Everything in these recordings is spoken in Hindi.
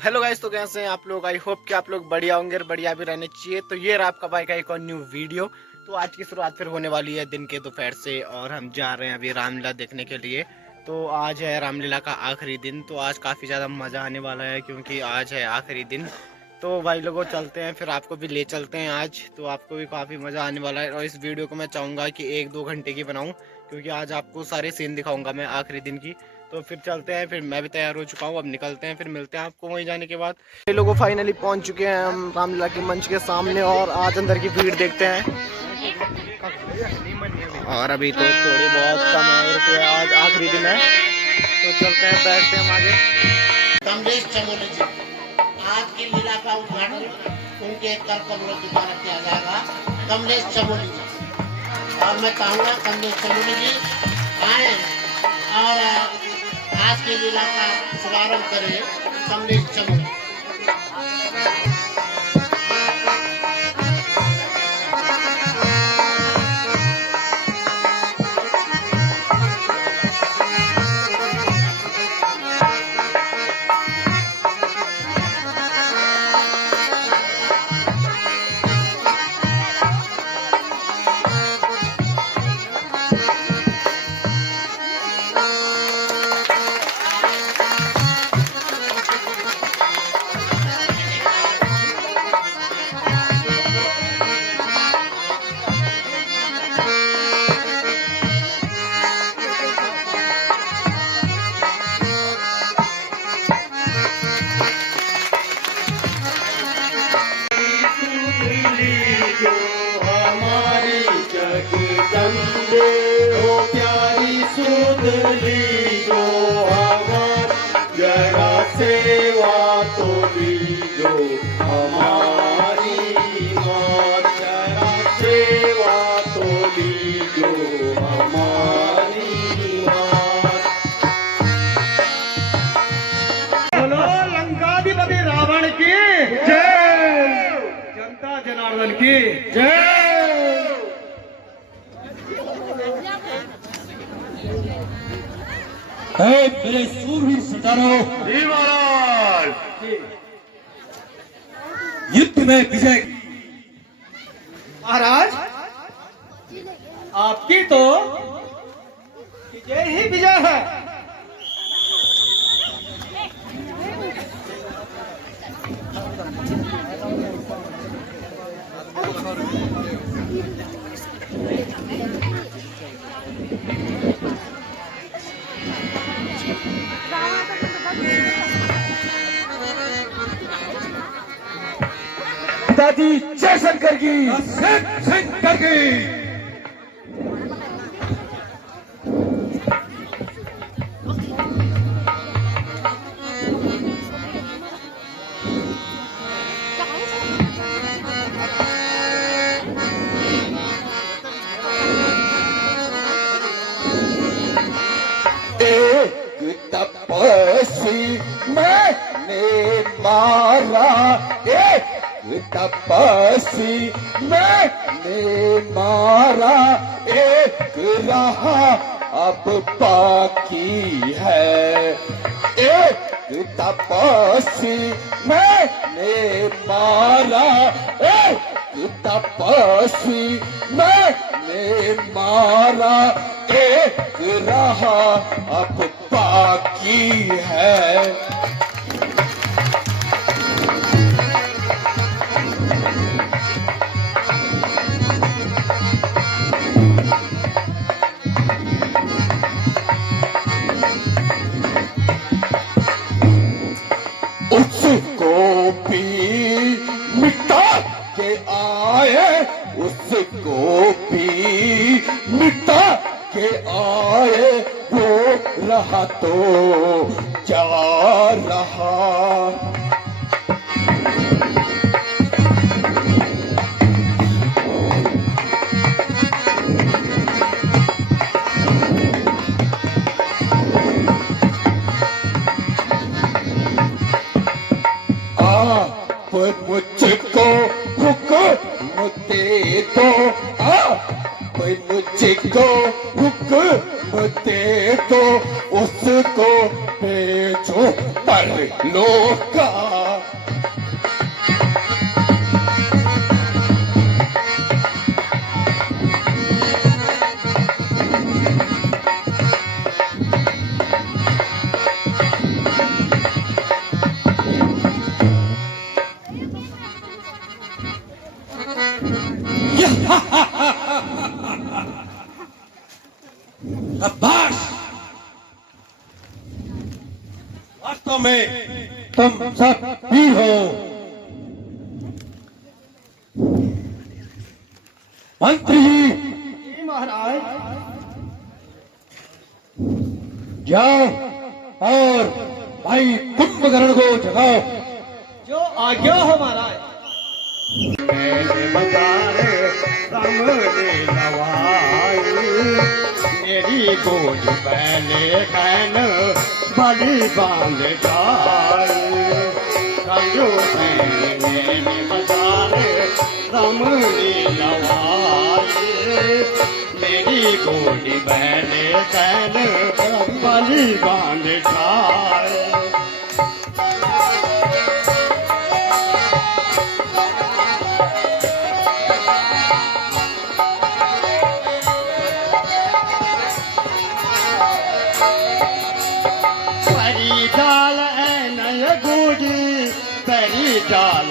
हेलो गाइस, तो कैसे हैं आप लोग। आई होप कि आप लोग बढ़िया होंगे और बढ़िया भी रहने चाहिए। तो ये रहा आपका भाई का एक और न्यू वीडियो। तो आज की शुरुआत फिर होने वाली है दिन के दोपहर से और हम जा रहे हैं अभी रामलीला देखने के लिए। तो आज है रामलीला का आखिरी दिन। तो आज काफ़ी ज़्यादा मज़ा आने वाला है क्योंकि आज है आखिरी दिन। तो भाई लोगों चलते हैं, फिर आपको भी ले चलते हैं आज। तो आपको भी काफ़ी मज़ा आने वाला है और इस वीडियो को मैं चाहूँगा कि 1-2 घंटे की बनाऊँ क्योंकि आज आपको सारे सीन दिखाऊँगा मैं आखिरी दिन की। तो फिर चलते हैं, फिर मैं भी तैयार हो चुका हूँ, अब निकलते हैं, फिर मिलते हैं आपको वहीं जाने के बाद। ये लोग फाइनली पहुँच चुके हैं हम रामलीला के मंच के सामने और आज अंदर की भीड़ देखते हैं। और अभी तो थोड़ी बहुत कम है रुपये, आज आखिरी दिन है। तो चलते हैं, बैठते हैं हम आगे। कमलेश चमोली जी, आज की लीला का उद्घाटन उनके कर कमलों के द्वारा किया जाएगा। कमलेश चमोली जी, और मैं कहूँगा कमलेश चमोली जी आए और आज की लीला का शुभारंभ करें। कमलेश चमोली। हो प्यारी सुंदरी जो हमार जरा सेवा तो लीजो हमारी माँ, जरा सेवा तो लीजो हमारी माँ। बोलो लंकाधिपति रावण की जय, जनता जनार्दन की जय। मेरे सूरवीर सरदारों, युद्ध में विजय। महाराज, आपकी तो विजय ही विजय है। पिताजी जय शंकर की, शंकर की। एक तपस्वी मैंने मारा, एक तपस्वी मैंने मारा, एक रहा अब बाकी है। एक तपस्वी मैंने मारा, एक तपस्वी मैंने मारा, एक रहा अब बाकी है। उसको भी मिटा के आए, उसको भी मिटा के आए, वो रहा तो क्या रहा। आप मुझको हुक्म दे दो, आप मुझको हुक्म दे दो, उसको भेजो पर लोग का शाबाश। वास्तव में तुम सब वीर हो। मंत्री जी जी महाराज। जाओ और भाई कुंभकर्ण को जगाओ। जो आज्ञा हो महाराज। मैंने बताए सामने नवाई, मेरी गोद पहले कैन बलि बांध जाए। कंजो मैंने बताए सामने नवाई, मेरी गोद पहले कैन बलि बांध जाए। परी डाल नय गुड़ी, परी डाल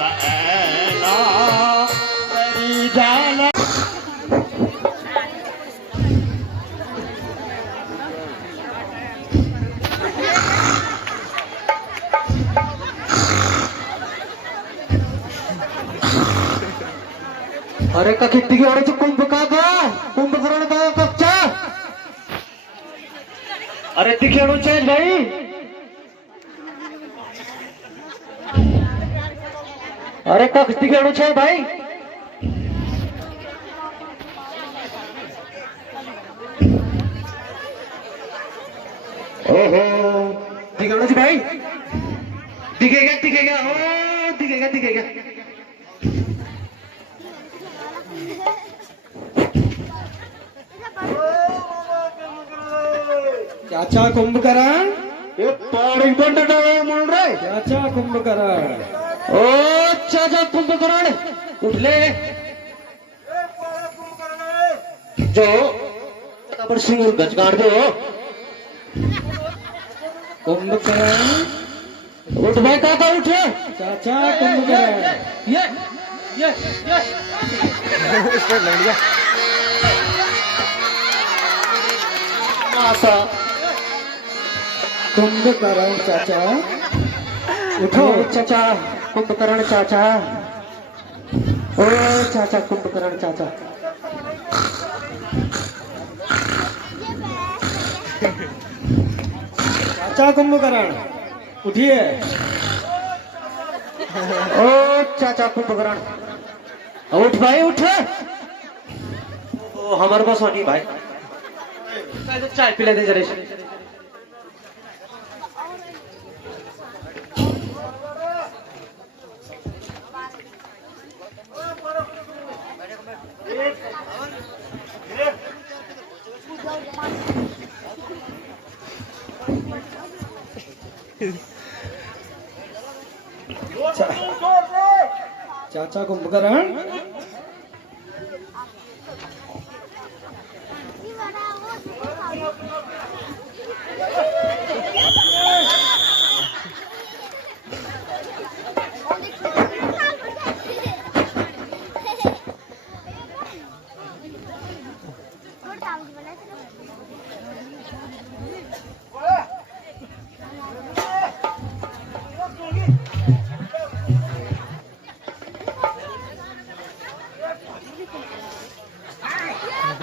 ना, परी डाल। अरे का किती की कुंभकर्ण का कच्चा। अरे दिखेणो चाहिए भाई। अरे का दिखेणो चाहिए भाई। ओहो दिखेणो चाहिए भाई। दिखेगा दिखेगा ओ दिखेगा दिखेगा। चाचा कुंभकर्ण ये पाड़ी बंद बोल रहे। चाचा कुंभकर्ण। ओ चाचा कुंभकर्ण उठ ले। जो पर सिंह गजगाड़ दो। कुंभकर्ण उठ भाई काका उठ। चाचा कुंभकर्ण। ये माता कुंभकर्ण चाचा उठो। चाचा कुंभकर्ण चाचा। ओ चाचा कुंभकर्ण चाचा। चाचा कुंभकर्ण उठिए। ओ चाचा कुंभकर्ण उठ भाई उठ। ओ हमारे पास नहीं भाई। चाय पिला दे जरा। चाचा कुंभकर्ण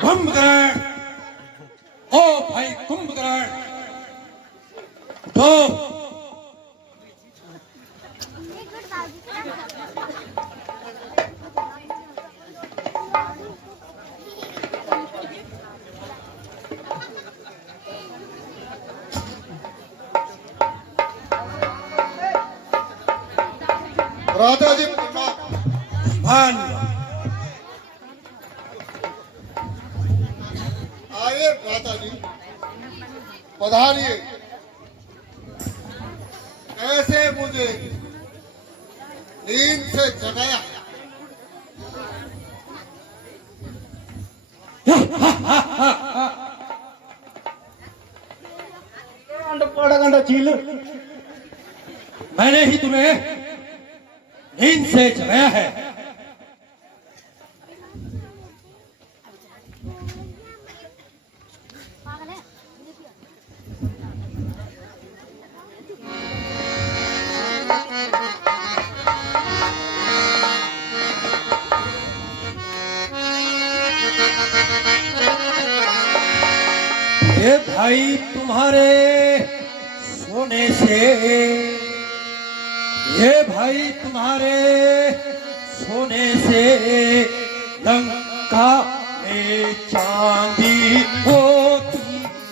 कुंभकर्ण ओ भाई कुंभकर्ण तो राजा जी भान आइए भ्राता जी पधारिए। कैसे मुझे नींद से जगाया। मैंने ही तुम्हें नींद से जगाया है। ये भाई तुम्हारे सोने से, ये भाई तुम्हारे सोने से लंका में चांदी होती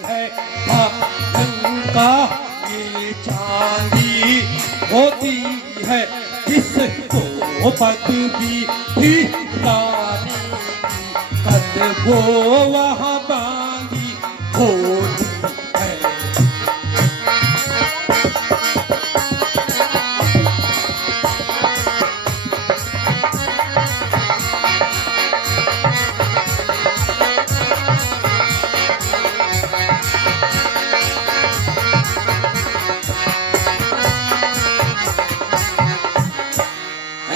है। हाँ, लंका में चांदी होती है। जिसको पदवी भी लानी कद वो वहाँ बांधी होती है।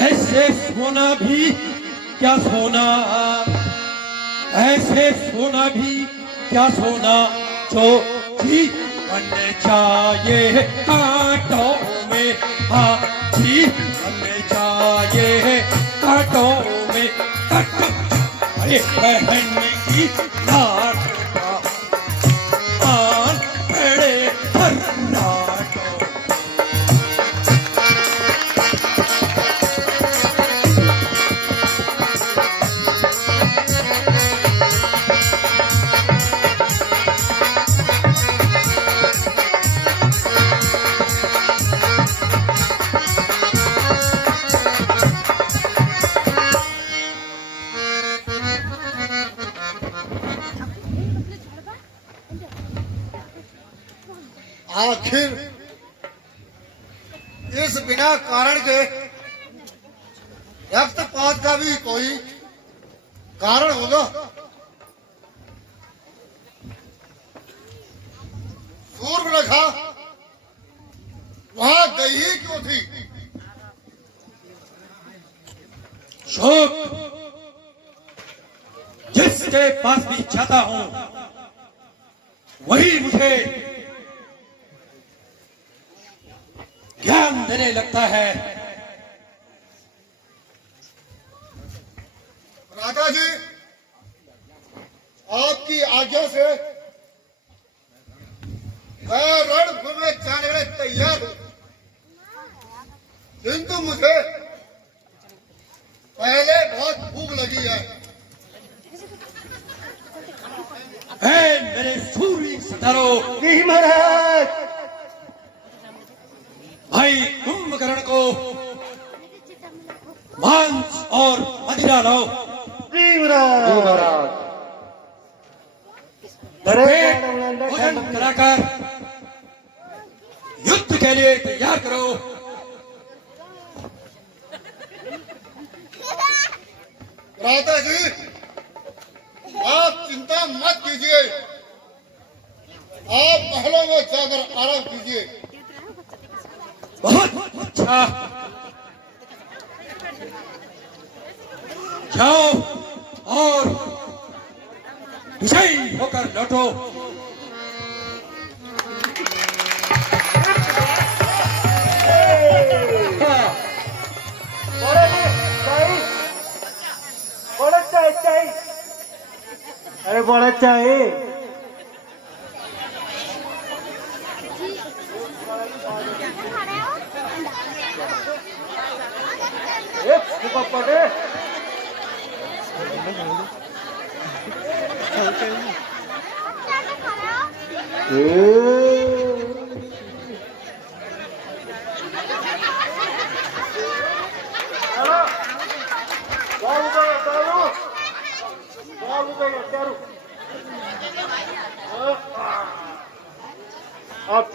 ऐसे सोना भी क्या सोना, ऐसे सोना भी क्या सोना जो जीवन जाए कांटों में। हाँ, जीवन जाए कांटों में। कट अरे बहन की लाट का आन पड़े हर लाटों। आखिर इस बिना कारण के रक्तपात का भी कोई कारण होगा। सूर्पनखा वहां गई ही क्यों थी? शोक जिसके पास भी जाता हूं वही मुझे ज्ञान देने लगता है। राजा जी, आपकी आज्ञा से मैं रणभूमि में जाने के लिए तैयार हूं, किंतु मुझे पहले बहुत भूख लगी है। मेरे सूरी सितारों, महाराज भाई कुंभकर्ण को मांस और मदिरा लाओ। महाराज पेट भोजन कराकर युद्ध के लिए तैयार करो। राजा जी, आप चिंता मत कीजिए, आप महलों में जाकर आराम कीजिए। बहुत अच्छा, जाओ और विजयी होकर लौटो। अरे बड़ा अच्छा है। Up.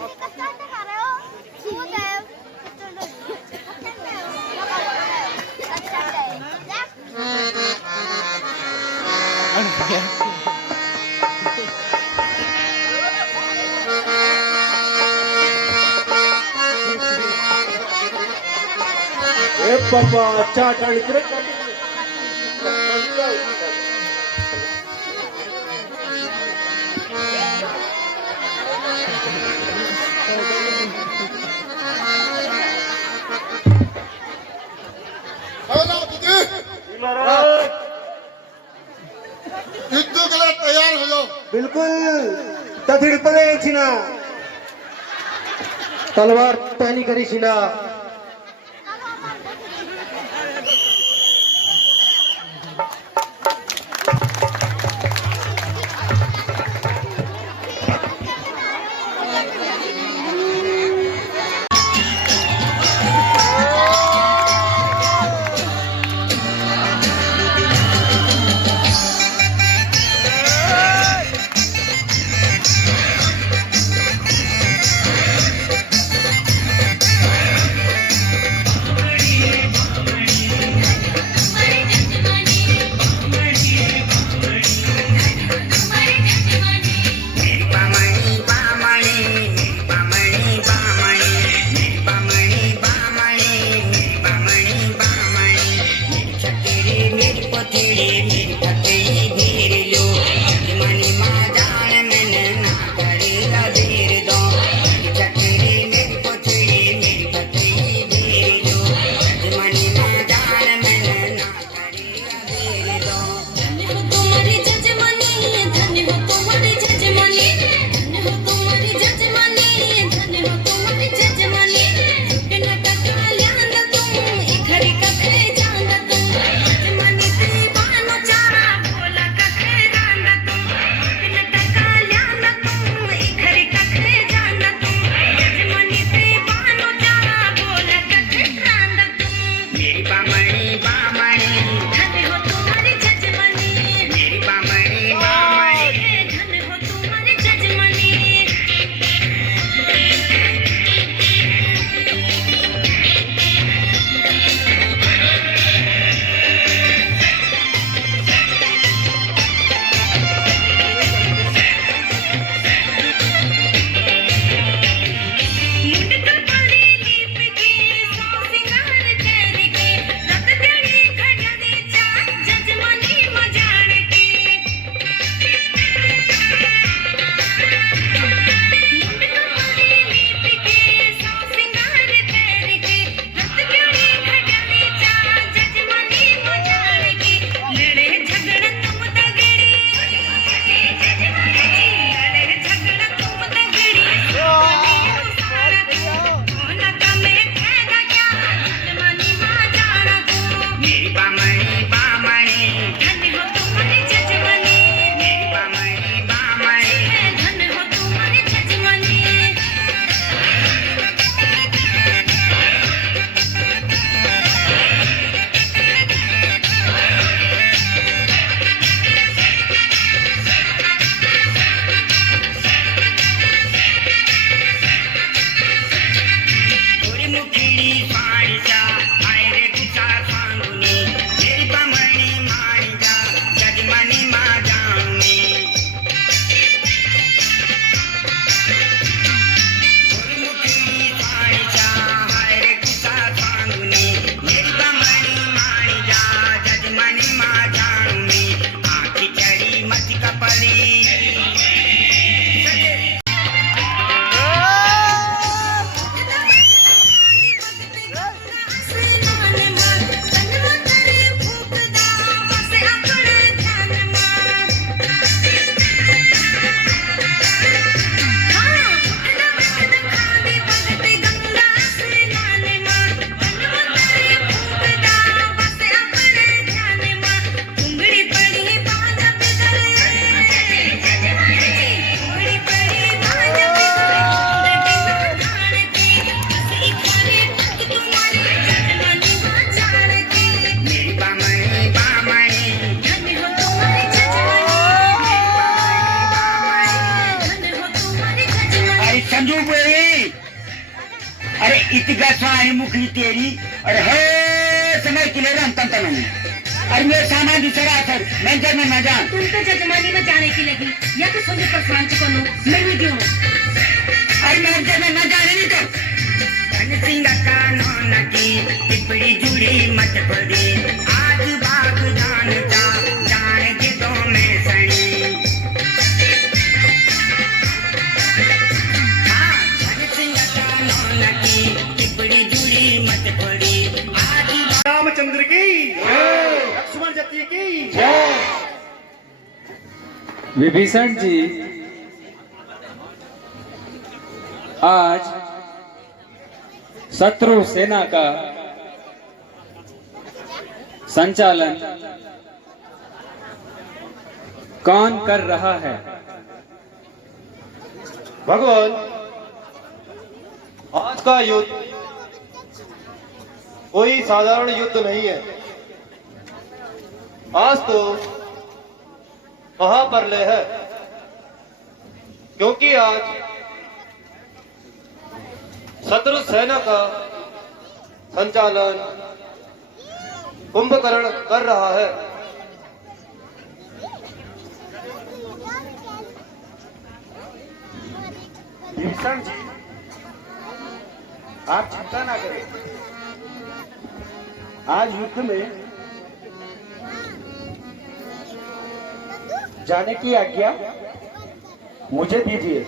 बाबा चाटण करे हेलो दीदी युद्ध के लिए तैयार हो जाओ बिल्कुल तथिड़ पड़े छिना तलवार तानी करी छिना संजू भाई, अरे इतका स्वाणी मुखली तेरी और है समय के लिए रमतन तमनी और मेरे सामान भी चढ़ा सर मैं जब में न जान तुम तो जजमानी में जाने की लगी या तो समझे परेशान चुका लो मैं नहीं क्यों अरे मैं जब में न जाने नहीं तो धन सिंह कानून की टिप्पणी जुड़ी मत पड़ी आज बाग जानता जान के दो में सनी हाँ धन सिंह कानून की टिप्पणी जुड़ी मत पड़ी आज रामचंद्र की लक्ष्मण जी की विभीषण जी आज शत्रु सेना का संचालन कौन कर रहा है? भगवान, आज का युद्ध कोई साधारण युद्ध नहीं है। आज तो महाप्रलय है, क्योंकि आज शत्रु सेना का संचालन कुंभकर्ण कर रहा है। भीषण जी, आप चिंता ना करें। आज युद्ध में जाने की आज्ञा मुझे दीजिए।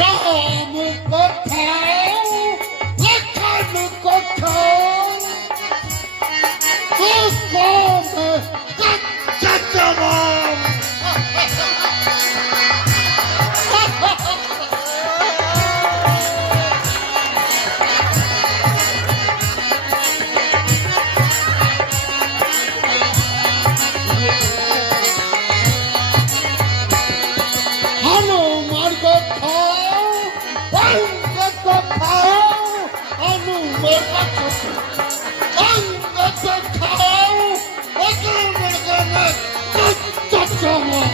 राम को खाओ, लखन को खाओ, उसको मैं कच्चा जवान। हनुमान को खाओ, अंगद को खाओ, हनुमान को अंगद को खाओ, अग्रमण करने कच्चा जवान।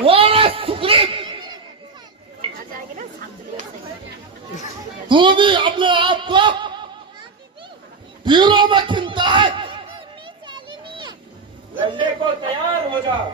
वाह सुग्रीव, तू भी अपने आप को हीरो में गिनता है। लड़ने को तैयार हो जाओ।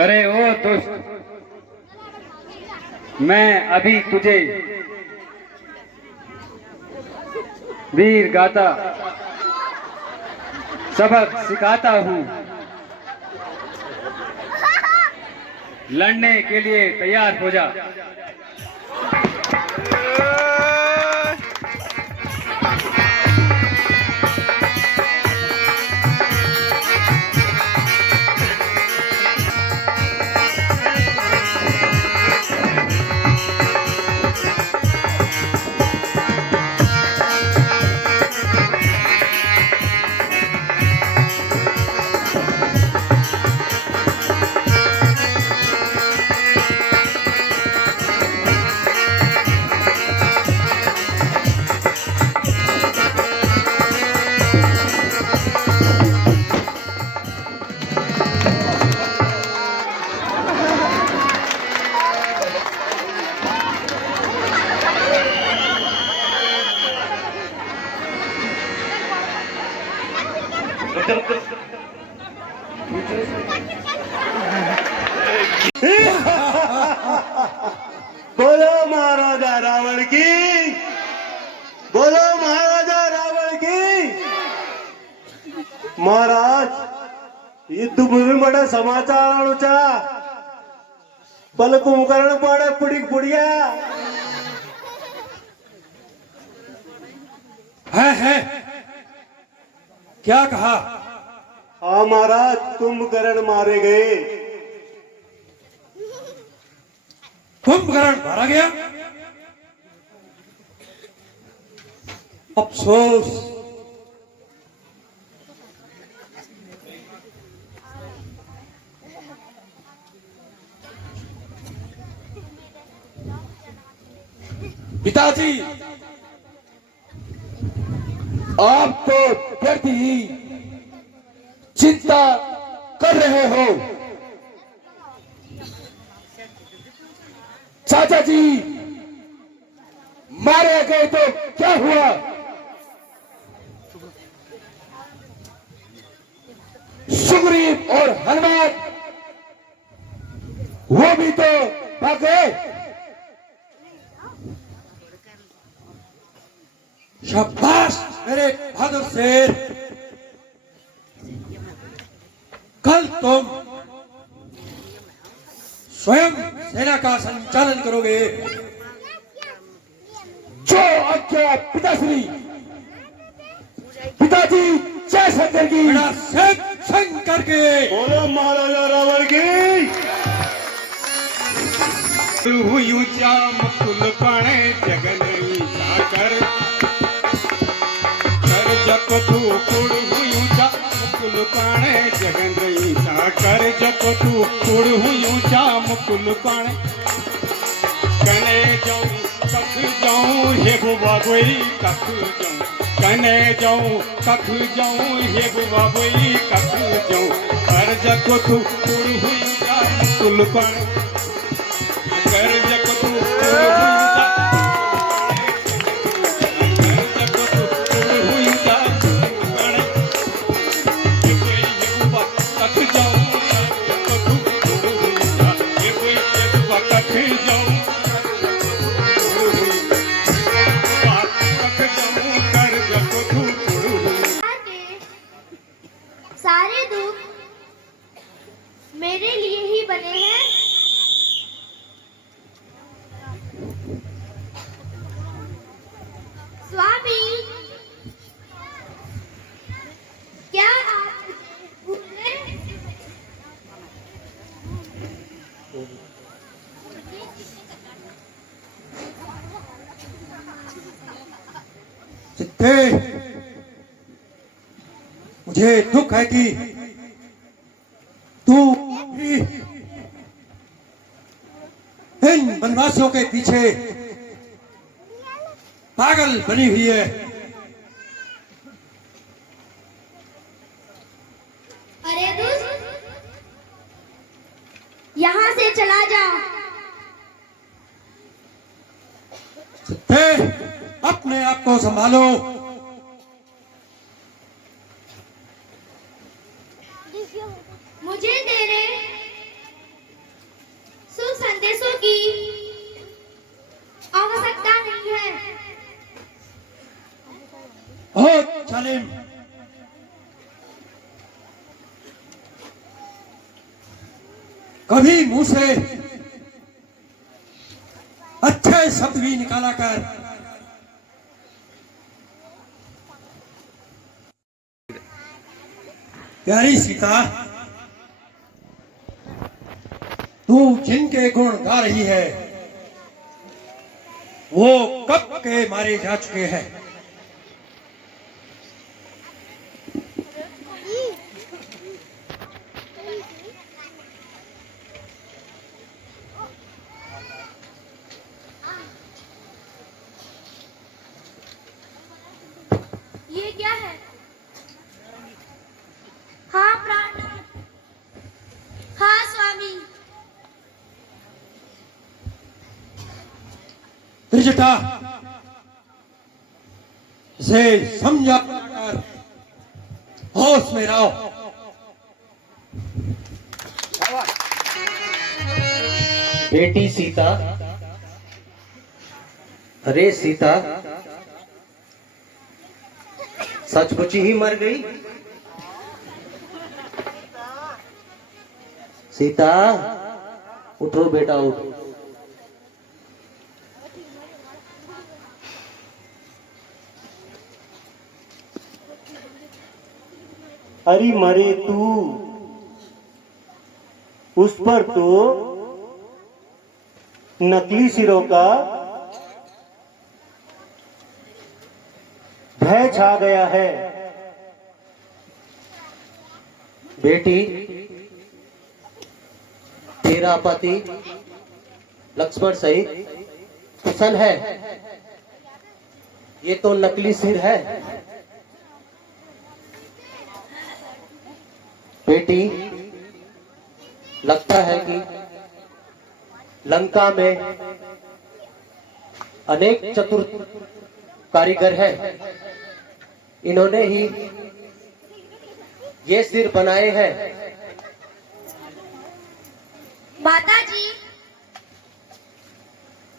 अरे ओ दुष्ट, मैं अभी तुझे वीर गाथा सबक सिखाता हूँ। लड़ने के लिए तैयार हो जा। बोलो महाराजा रावण की, बोलो महाराजा रावण की। महाराज ये तुम्ही बड़ा समाचार आणूचा पल कुंभकर्ण पड़े पुड़ी पुड़िया है क्या कहा? हाँ महाराज, कुंभकर्ण मारे गए। कुंभकर्ण मारा गया? अफसोस। पिताजी, आप तो व्यर्थ ही चिंता कर रहे हो। चाचा जी मारे गए तो क्या हुआ? सुग्रीव और हनुमान वो भी तो भाग गए। शाबाश मेरे बहादुर शेर। कल तुम स्वयं सेना का संचालन करोगे। जो आज्ञा पिताश्री। पिताजी जय शंकर की। शंकर के। बोलो महाराजा रावण की। हुयूचा मुकुल पाणे जगन साकर कर जप तू कुड़ हुयूचा मुकुल पाणे जगन साकर जप तू कुड़ हुयूचा मुकुल पाणे कने जाऊं कख जाऊं हे बुआ कोई कख जाऊं कने जाऊं कख जाऊं हे बुआ कोई कख जाऊं कर जप तू कुड़ हुयूचा मुकुल पाणे कर जप तू कुड़ हुयूचा सारे दुख मेरे लिए ही बने हैं। स्वामी, क्या आप मुझे भूल गए? चित्ते, मुझे दुख है कि तू भी इन वनवासियों के पीछे पागल बनी हुई है। अरे दुष्ट, यहाँ से चला जा। चित्ते, अपने आप को संभालो। मुझे तेरे कभी मुंह से अच्छे शब्द भी निकाला कर। प्यारी सीता, तू जिनके गुण गा रही है वो कब के मारे जा चुके हैं। ये क्या है? हाँ प्राणनाथ, हाँ स्वामी। त्रिजटा, इसे समझा कर होश में रहो। बेटी सीता, अरे सीता, सचमुच ही मर गई? सीता, उठो बेटा, उठो। अरे मरे तू, उस पर तो नकली सिरों का भय छा गया है। बेटी, तेरा पति लक्ष्मण सहित कुशल है, ये तो नकली सिर है। बेटी, लगता है कि लंका में अनेक चतुर कारीगर हैं, इन्होंने ही ये सिर बनाए हैं। माता जी,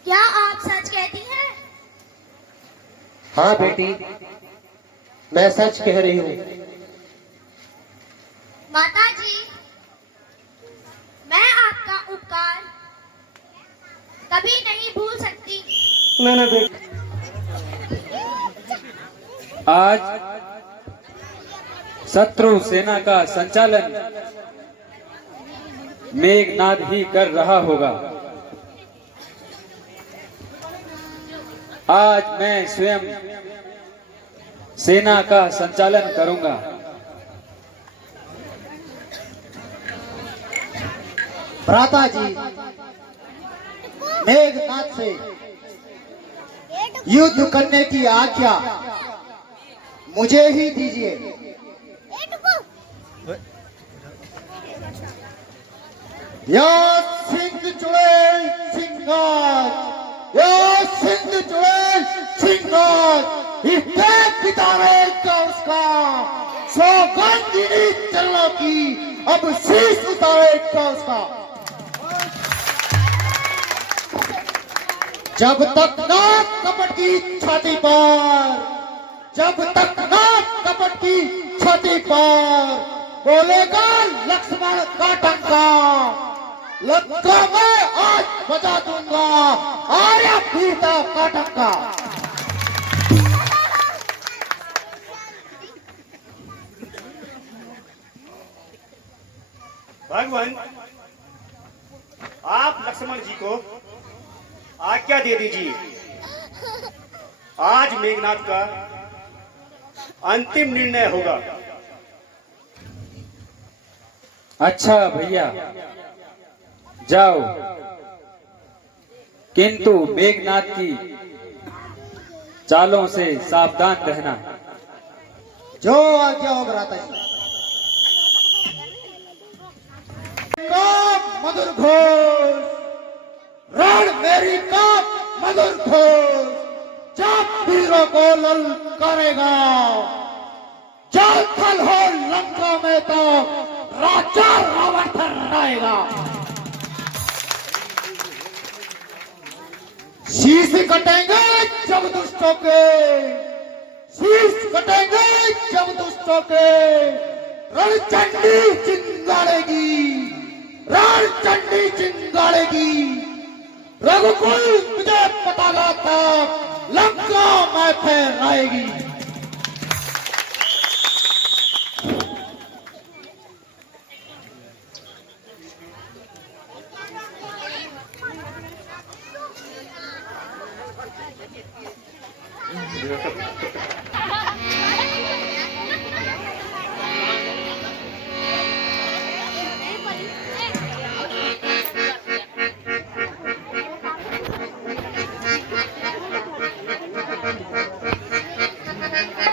क्या आप सच कहती हैं? हाँ बेटी, मैं सच कह रही हूँ। माता जी, मैं आपका उपकार कभी नहीं भूल सकती। मैंने बेटी, आज शत्रु सेना का संचालन मेघनाद ही कर रहा होगा। आज मैं स्वयं सेना का संचालन करूंगा। भ्राता जी, मेघनाद से युद्ध करने की आज्ञा मुझे ही दीजिए। या सिंह चुड़ैल सिंगार, या सिंह चुड़ैल सिंगार, इसके पितारे का उसका सौगंधिनी चरणों की अब शीश उतारे का उसका। जब तक नाक कपट की छाती पर, जब तक नाक कपट की छाती पर बोलेगा लक्ष्मण का टंका, लंका में आज बजा दूंगा आर्य वीरता का टंका। भगवान, आप लक्ष्मण जी को आज्ञा दे दीजिए। आज मेघनाद का अंतिम निर्णय होगा। अच्छा भैया, जाओ, किंतु मेघनाद की चालों से सावधान रहना। जो आज्ञा हो भ्राता जी। मधुर घोष, रण मेरी का मधुर घोष, जब वीरों को ललकारेगा, जल थल हो लंका में तो राजा रावण थर्राएगा। शीश कटेंगे जब दुष्टों के, शीश कटेंगे जब दुष्टों के, रणचंडी चिंगाड़ेगी, राल चंडी चिंगाड़ेगी। रघुकुल तुझे पताला तक लंका में फहराएगी।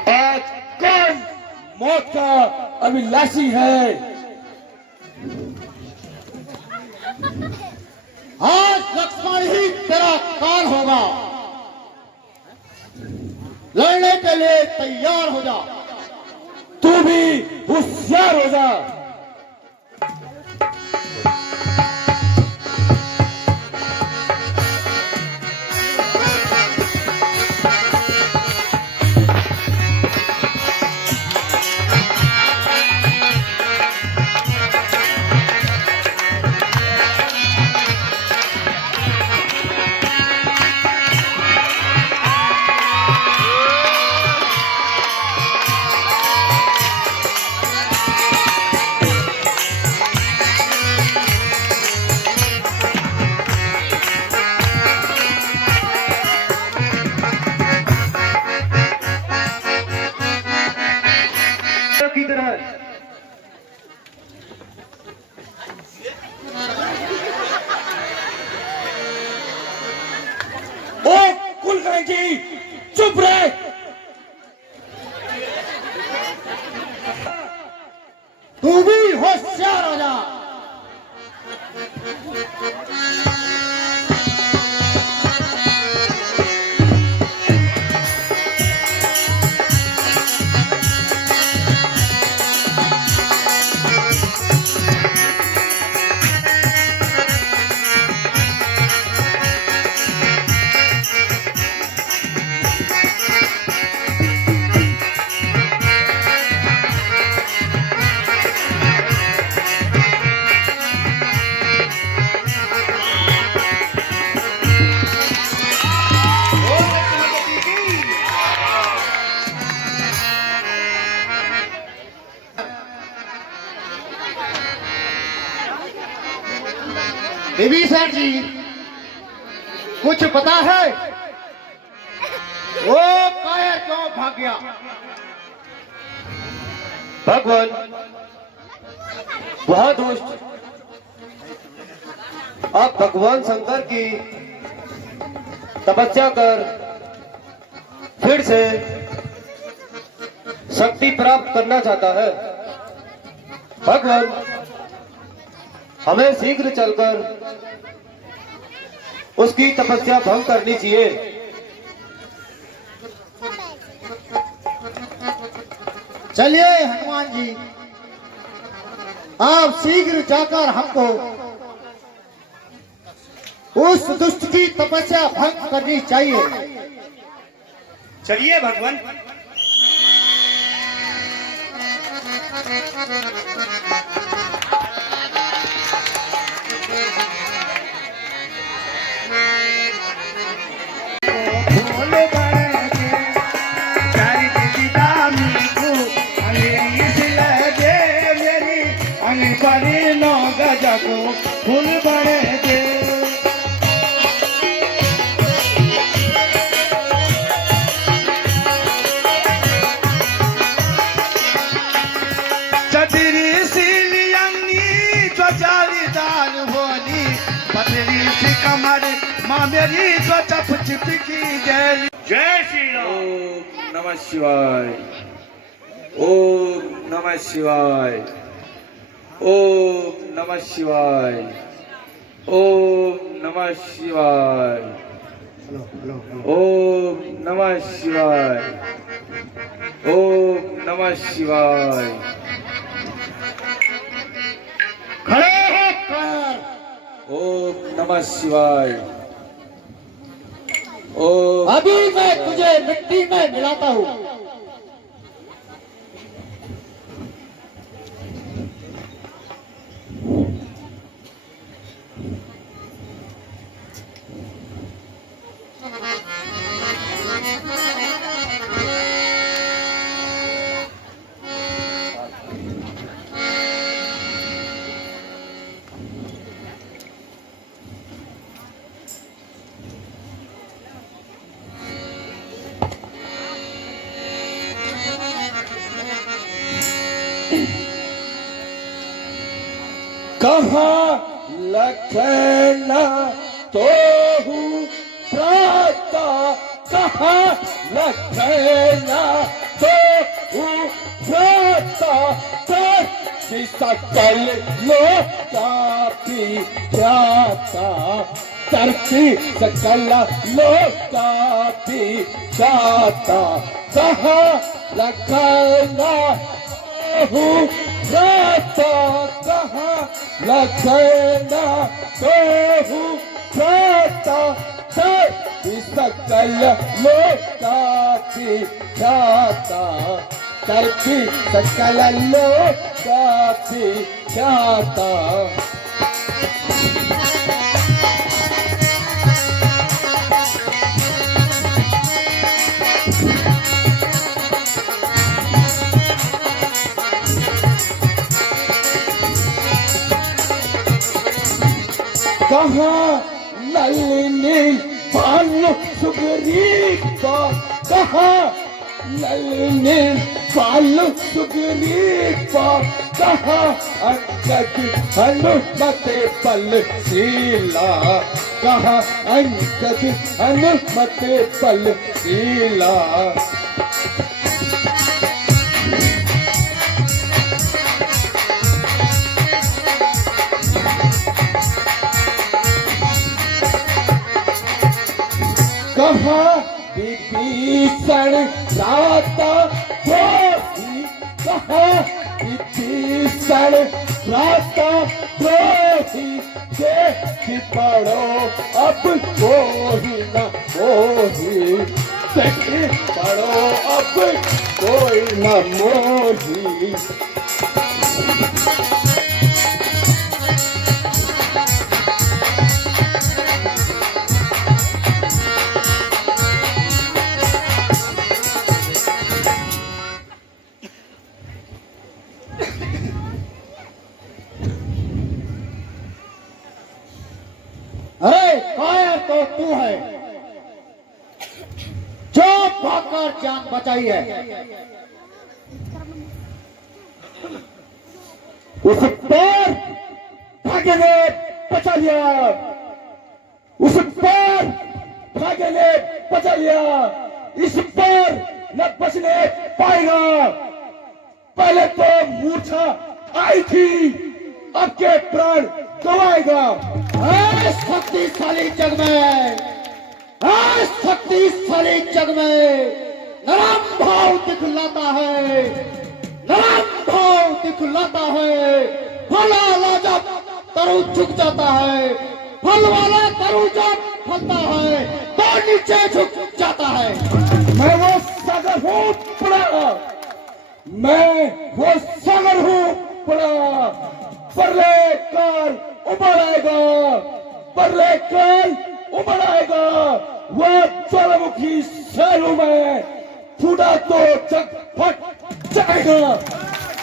आज कौन मौत का अभिलाषी है? आज लक्ष्मण ही तेरा काल होगा। लड़ने के लिए तैयार हो जा। तू भी होशियार हो जा। ओ कुलकर्णी चुप रहे। तू भी होशियार हो जा। विभीषण जी कुछ पता है वो कायर क्यों भाग गया? भगवान वह दुष्ट आप भगवान शंकर की तपस्या कर फिर से शक्ति प्राप्त करना चाहता है। भगवान हमें शीघ्र चलकर उसकी तपस्या भंग करनी चाहिए। चलिए हनुमान जी, आप शीघ्र जाकर हमको उस दुष्ट की तपस्या भंग करनी चाहिए। चलिए भगवान। फूल बड़े दे चतरी सिलियंगी जो जालीदार होली पतली सी कमर माँ मेरी जो चप चिपकी गैली। जय श्री राम। ओम नमः शिवाय। ओम नमः शिवाय। ओम नमः शिवाय। ओम नमः शिवाय। ओम नमः शिवाय। ओम नमः शिवाय। खड़े होकर ओम नमः शिवाय। ओम अभी मैं तुझे मिट्टी में मिलाता हूँ। कहाँ लखना तो हूँ प्राता, कहाँ लखना तो हूँ प्राता, तरती सकल लोका जाता, तरती सकल लोका जाता, कहाँ लखना हूँ प्राता, कहाँ लखना तो हूँ प्राता, सकल लोका जाता, तरती सकल लोका जाता। कहाँ नलिनी भानु सुग्रीव का, कहाँ नलिनी भानु सुग्रीव का, कहाँ अंगद हनुमत बल शीला, कहाँ अंगद हनुमत बल शीला। कहाँ विभीषण भ्राता द्रोही, कहाँ विभीषण भ्राता द्रोही, देख पड़ो अब कोई न मोही, देख पड़ो अब कोई न मोही। अरे कायर तो तू है जो भागकर जान बचाई है। उस पर भाग्य ने बचा लिया, उस पर भाग्य ने बचा लिया, इस पर न बचने पाएगा। पहले तो मूर्छा आई थी, अब के प्राण गवाएगा। शक्तिशाली जग में, शक्तिशाली जग में नरम भाव दिखलाता है, नरम भाव दिखलाता है। फल वाला जब तरु झुक जाता है, फल वाला तरु जब फलता है तो नीचे झुक जाता है। मैं वो सागर हूँ पड़ा, मैं वो सागर हूँ पड़ा, परले काल उमड़ आएगा, परले काल उमड़ आएगा। वह ज्वालामुखी शैलों में फूटा तो जग फट जाएगा।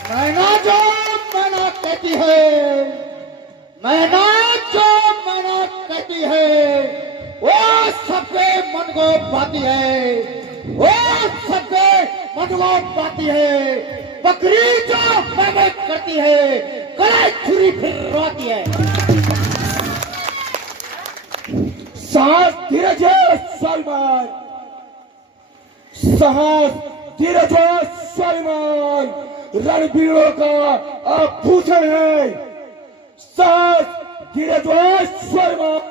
मैना जो मैना कहती है, मैना जो मैना कहती है, वो सबके मन को पाती है, वो सबके मन को पाती है। बकरी जो मेहनत करती है, गले छुरी फिर रोती है। साहस धीरज सलमान, साहस धीरज सलमान रणवीरों का आभूषण है। साहस धीरज सलमान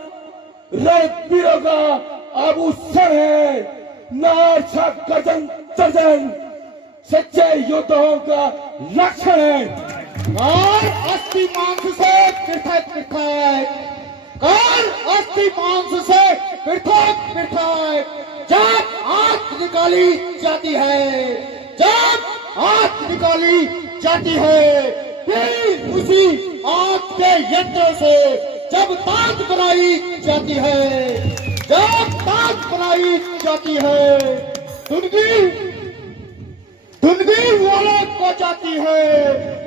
रणवीरों का आभूषण है। नारछा गर्जन तर्जन सच्चे योद्धाओं का लक्षण है। और अस्थि मांस से पृथक पृथक, और अस्थि मांस से पृथक पृथक जब आंख निकाली जाती है, जब आंख निकाली जाती है, फिर उसी आंख के यंत्र से जब दांत बनाई जाती है, जब दांत बनाई जाती है, धुंधली वालों को जाती है।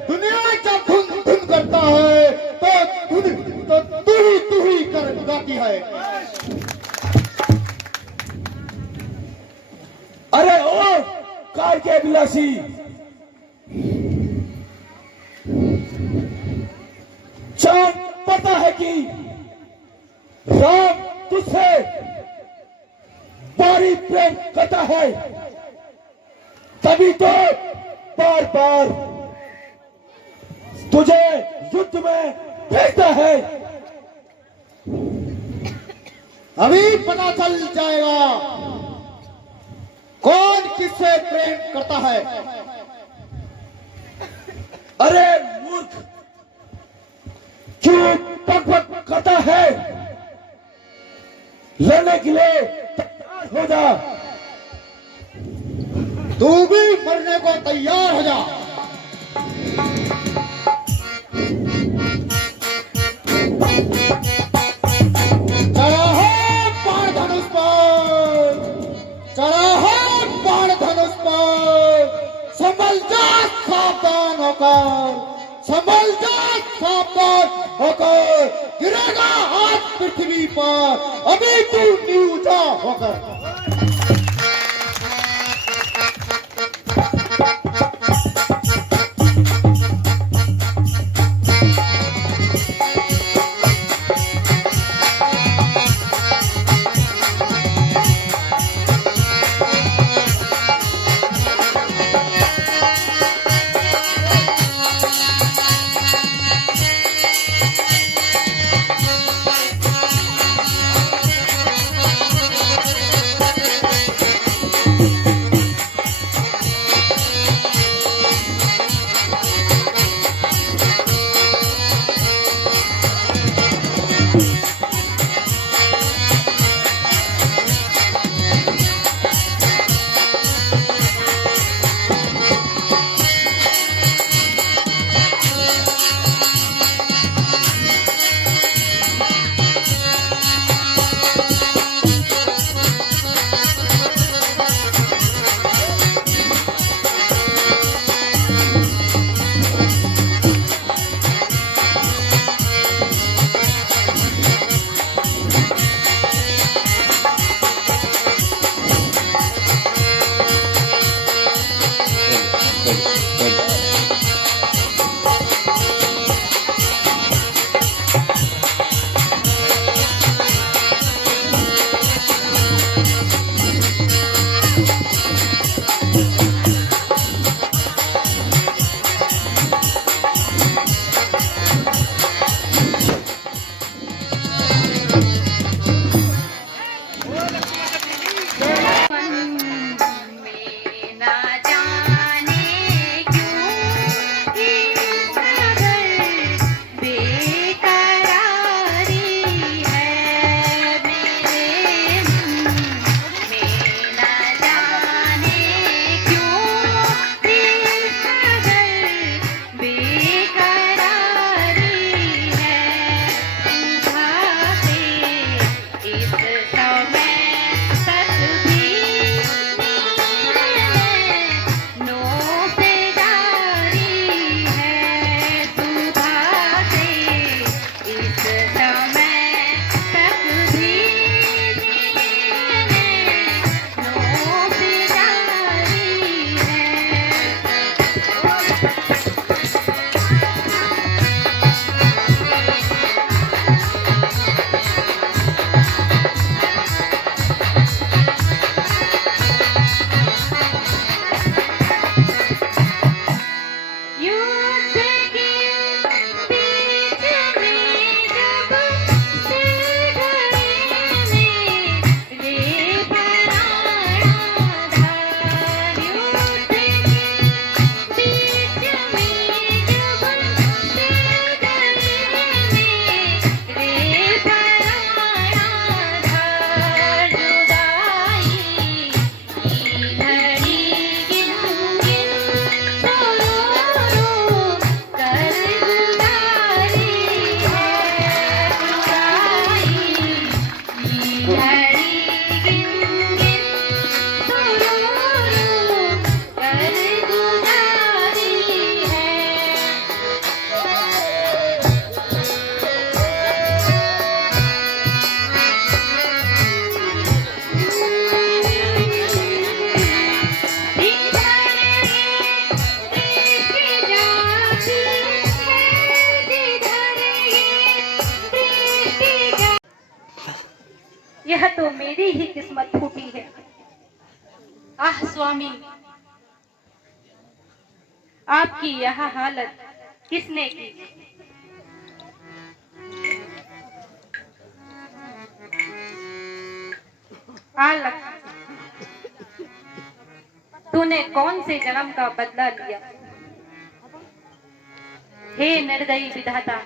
दुनिया जब धुन धुन करता है तो तू ही कर गाती है। अरे ओ कार के अभिलाषी, कि राम तुझसे भारी प्रेम करता है, तभी तो बार बार तुझे युद्ध में भेजता है। अभी पता चल जाएगा कौन किससे प्रेम करता है। अरे मूर्ख, क्यों बकबक करता है? लड़ने के लिए तैयार हो जा। तू भी मरने को तैयार हो जा। चढ़ा है बाण धनुष पर, चढ़ा है बाण धनुष पर, संभल जा सावधान होकर, संभल जा सावधान होकर, गिरेगा आज पृथ्वी पर अभी तू न्यूजा होकर। यह तो मेरी ही किस्मत फूटी है। आह स्वामी, आपकी यह हालत किसने की? आलक, तूने कौन से जन्म का बदला लिया? हे निर्दयी विधाता,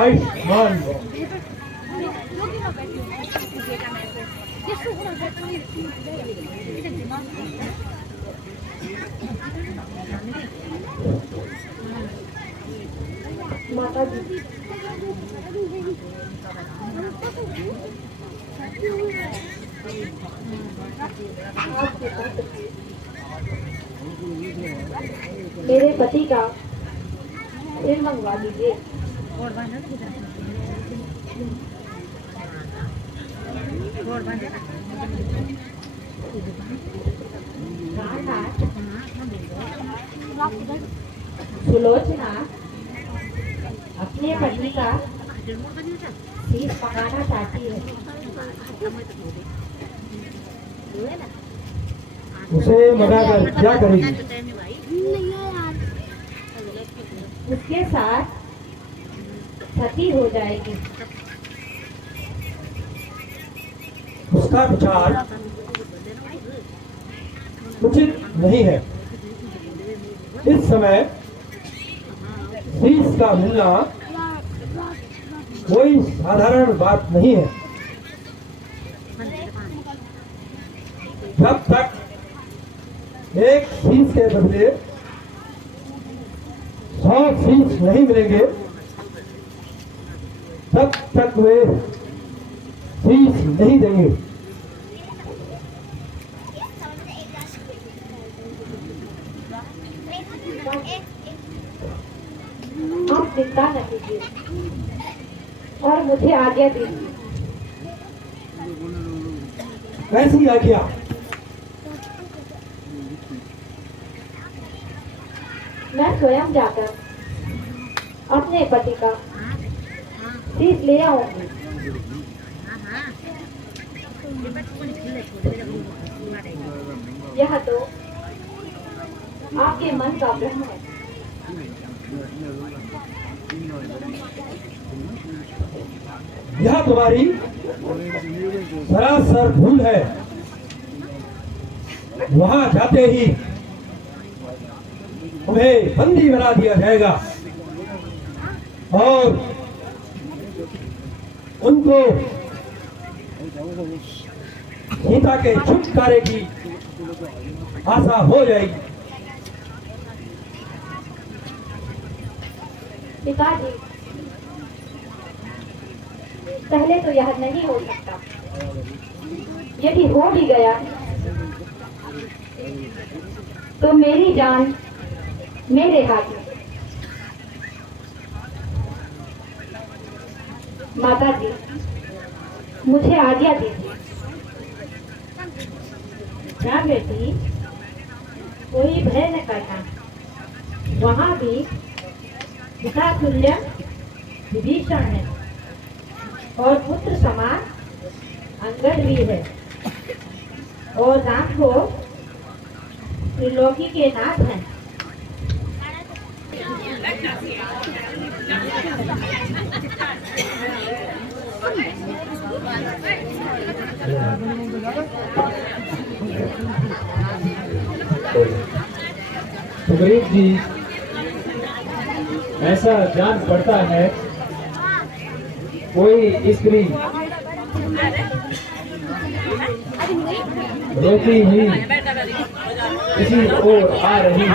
आयुष्मान भव। माता जी, मेरे पति का सिर मंगवा दीजिए। सुलोचना अपने पति का सीख पकाना चाहती है। उसे मनाकर क्या करेगी? उसके साथ सती हो जाएगी। उसका विचार उचित नहीं है। इस समय शीश का मिलना कोई साधारण बात नहीं है। जब तक एक शीश के बदले 100 शीश नहीं मिलेंगे, तब तक वे शीश नहीं देंगे। आप चिंता न कीजिए और मुझे आज्ञा दीजिए। कैसी आज्ञा? मैं स्वयं जाकर अपने पति का शीश ले आऊंगी। यह तो आपके मन का भ्रम है। यह तुम्हारी सरासर भूल है। वहां जाते ही तुम्हें बंदी बना दिया जाएगा और उनको सीता के छुटकारे की आशा हो जाएगी। पिताजी, पहले तो यह नहीं हो सकता। यदि हो भी गया तो मेरी जान मेरे हाथ में। माता जी, मुझे आज्ञा दीजिए। क्या बेटी, कोई भय न करना। वहाँ भी पिता तुल्य विभीषण है और पुत्र समान अंगद भी है, और राम को त्रिलोकी के नाथ हैं। सुग्रीव जी, ऐसा जान पड़ता है कोई स्त्री रोती हुई किसी ओर आ रही है।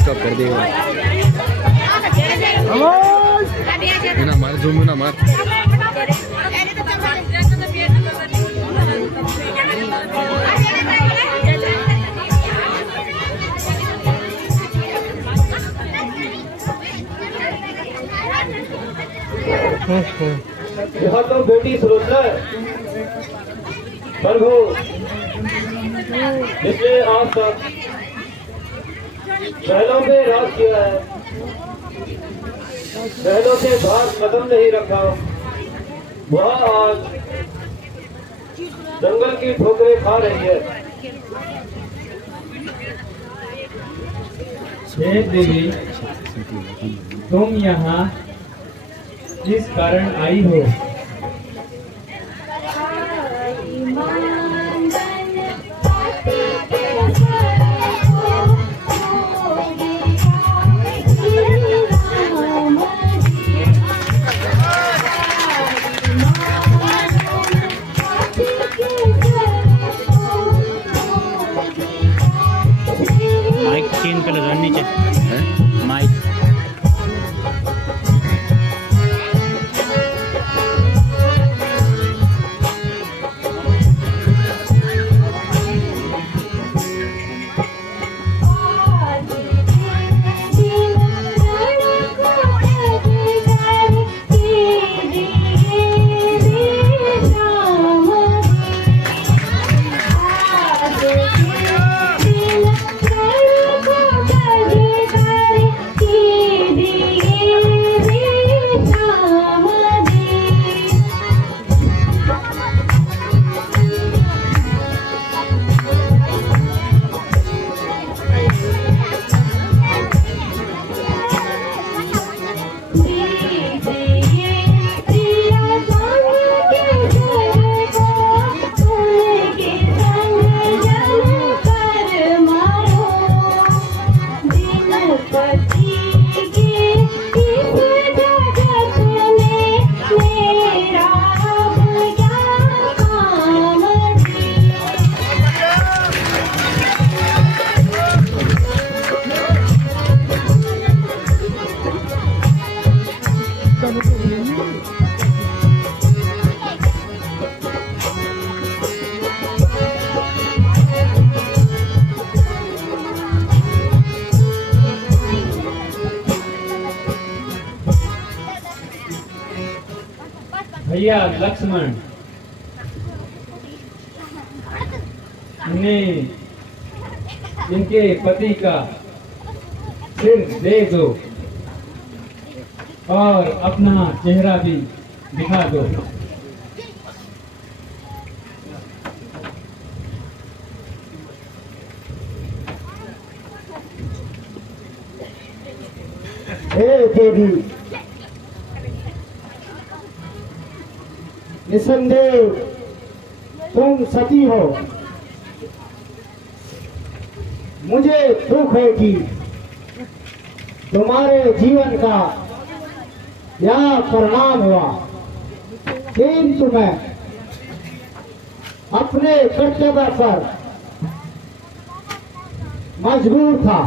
स्टॉप कर देगा ना, मार जूम ना मार। यह तो बेटी सुलोचना है प्रभु, जिसने आज तक महलों में राज किया है, महलों से बाहर कदम नहीं रखा, वह आज जंगल की ठोकरें खा रही है। हे देवी, तुम यहाँ किस कारण आई हो? माइक चेंज कर लो नीचे, माइक। भैया लक्ष्मण ने इनके पति का सिर दे दो और अपना चेहरा भी दिखा दो। हे देवी, निसंदेह तुम सती हो। मुझे दुख है कि तुम्हारे जीवन का यह परिणाम हुआ, किंतु मैं अपने कर्तव्य पर मजबूर था।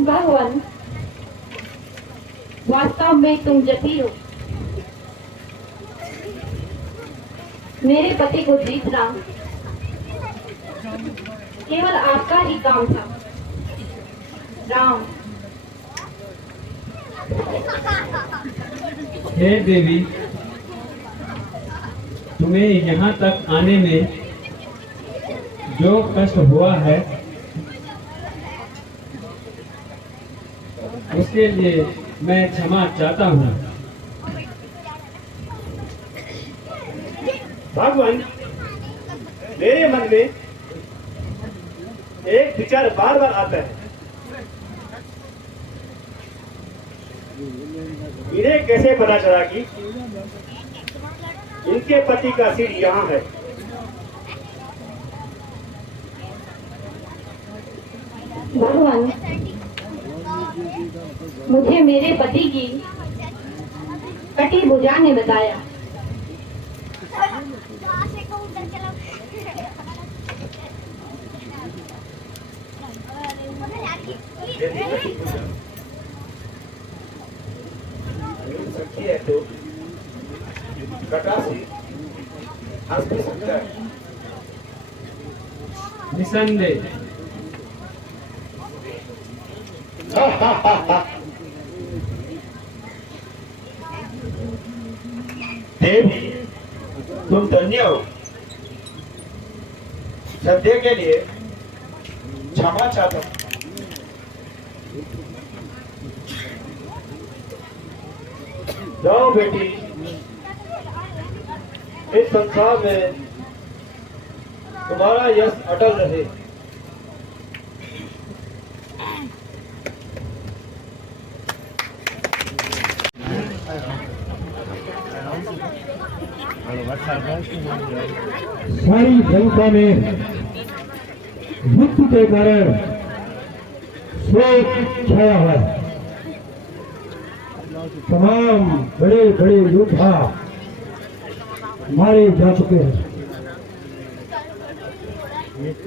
भगवान, वास्तव में तुम जती हो। मेरे पति को जीतना केवल आपका ही काम था। राम। हे देवी, तुम्हें यहाँ तक आने में जो कष्ट हुआ है उसके लिए मैं क्षमा चाहता हूँ। भगवान, मेरे मन में एक विचार बार बार आता है। इन्हें कैसे पता चला कि इनके पति का सिर यहाँ है? भगवान, मुझे मेरे पति की कटी भुजा ने बताया। सच्ची है तो कटा से हंस भी सकता है। निसंदेह देवी, तुम धन्य हो। सत्य के लिए क्षमा चाहता हूँ। जाओ बेटी, इस संसार में तुम्हारा यश अटल रहे। सारी जनता में युद्ध के कारण शोक छाया हुआ है। तमाम बड़े बड़े योद्धा मारे जा चुके हैं।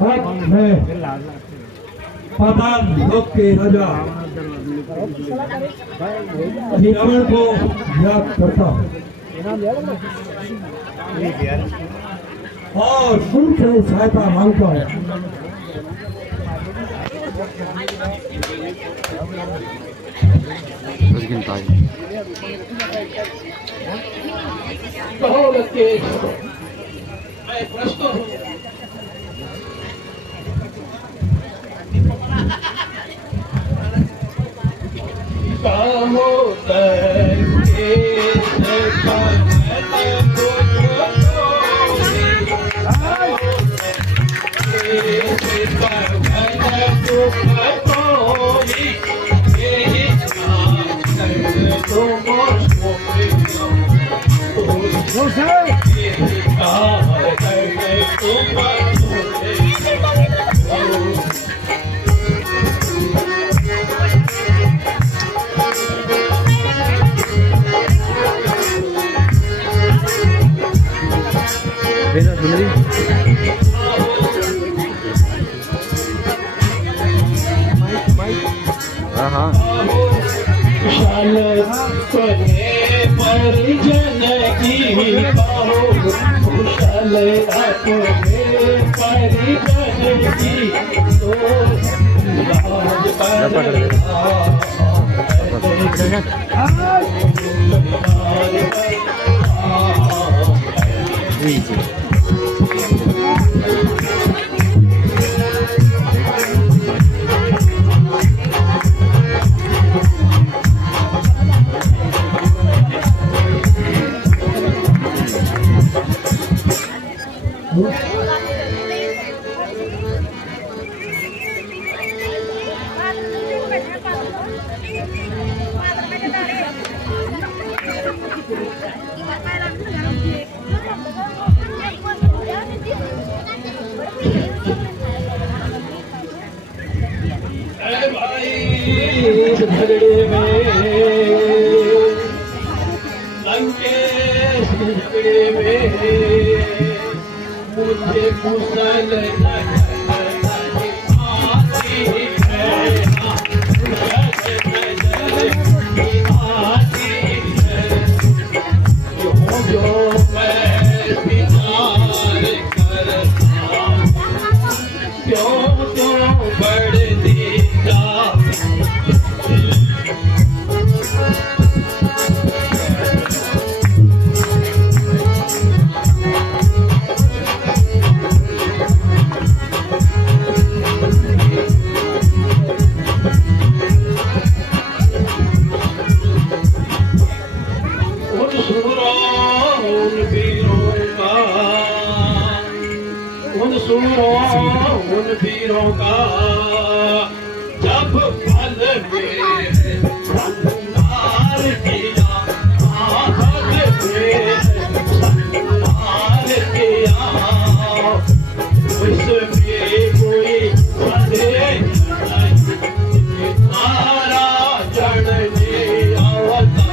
अब मैं पाताल लोक के राजा रावण को याद करता हूँ और उनसे सहायता मांगता हूँ। कहो लकेश, मैं प्रस्तुत हूँ। कहो उन सूरों उन वीरों का जब पल में संहार किया, पल में संहार किया, उसमें कोई संदेह नहीं, तारा चढ़ने आवता।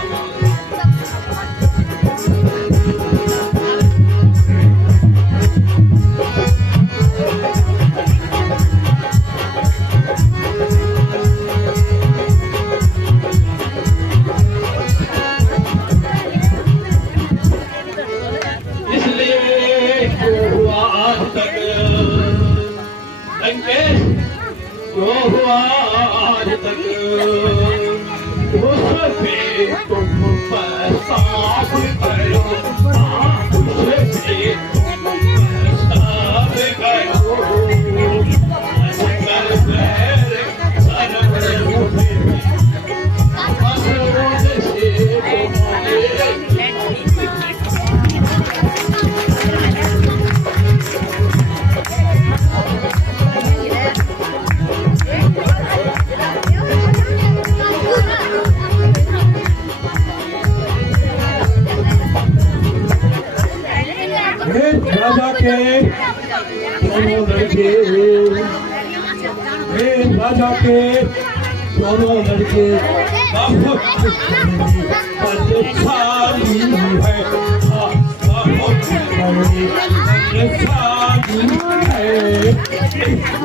जो हुआ आज तक उस पे तुम साफ करो, उस पे तुम साफ करो, कर पैर सरवर उठे, असरों से तुम्हारे राजा के दोनों लड़के, राजा के दोनों लड़के बहुत बलशाली है, बहुत बलशाली है,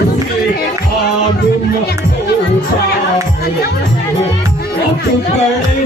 उसके आगम होता है बहुत बड़े।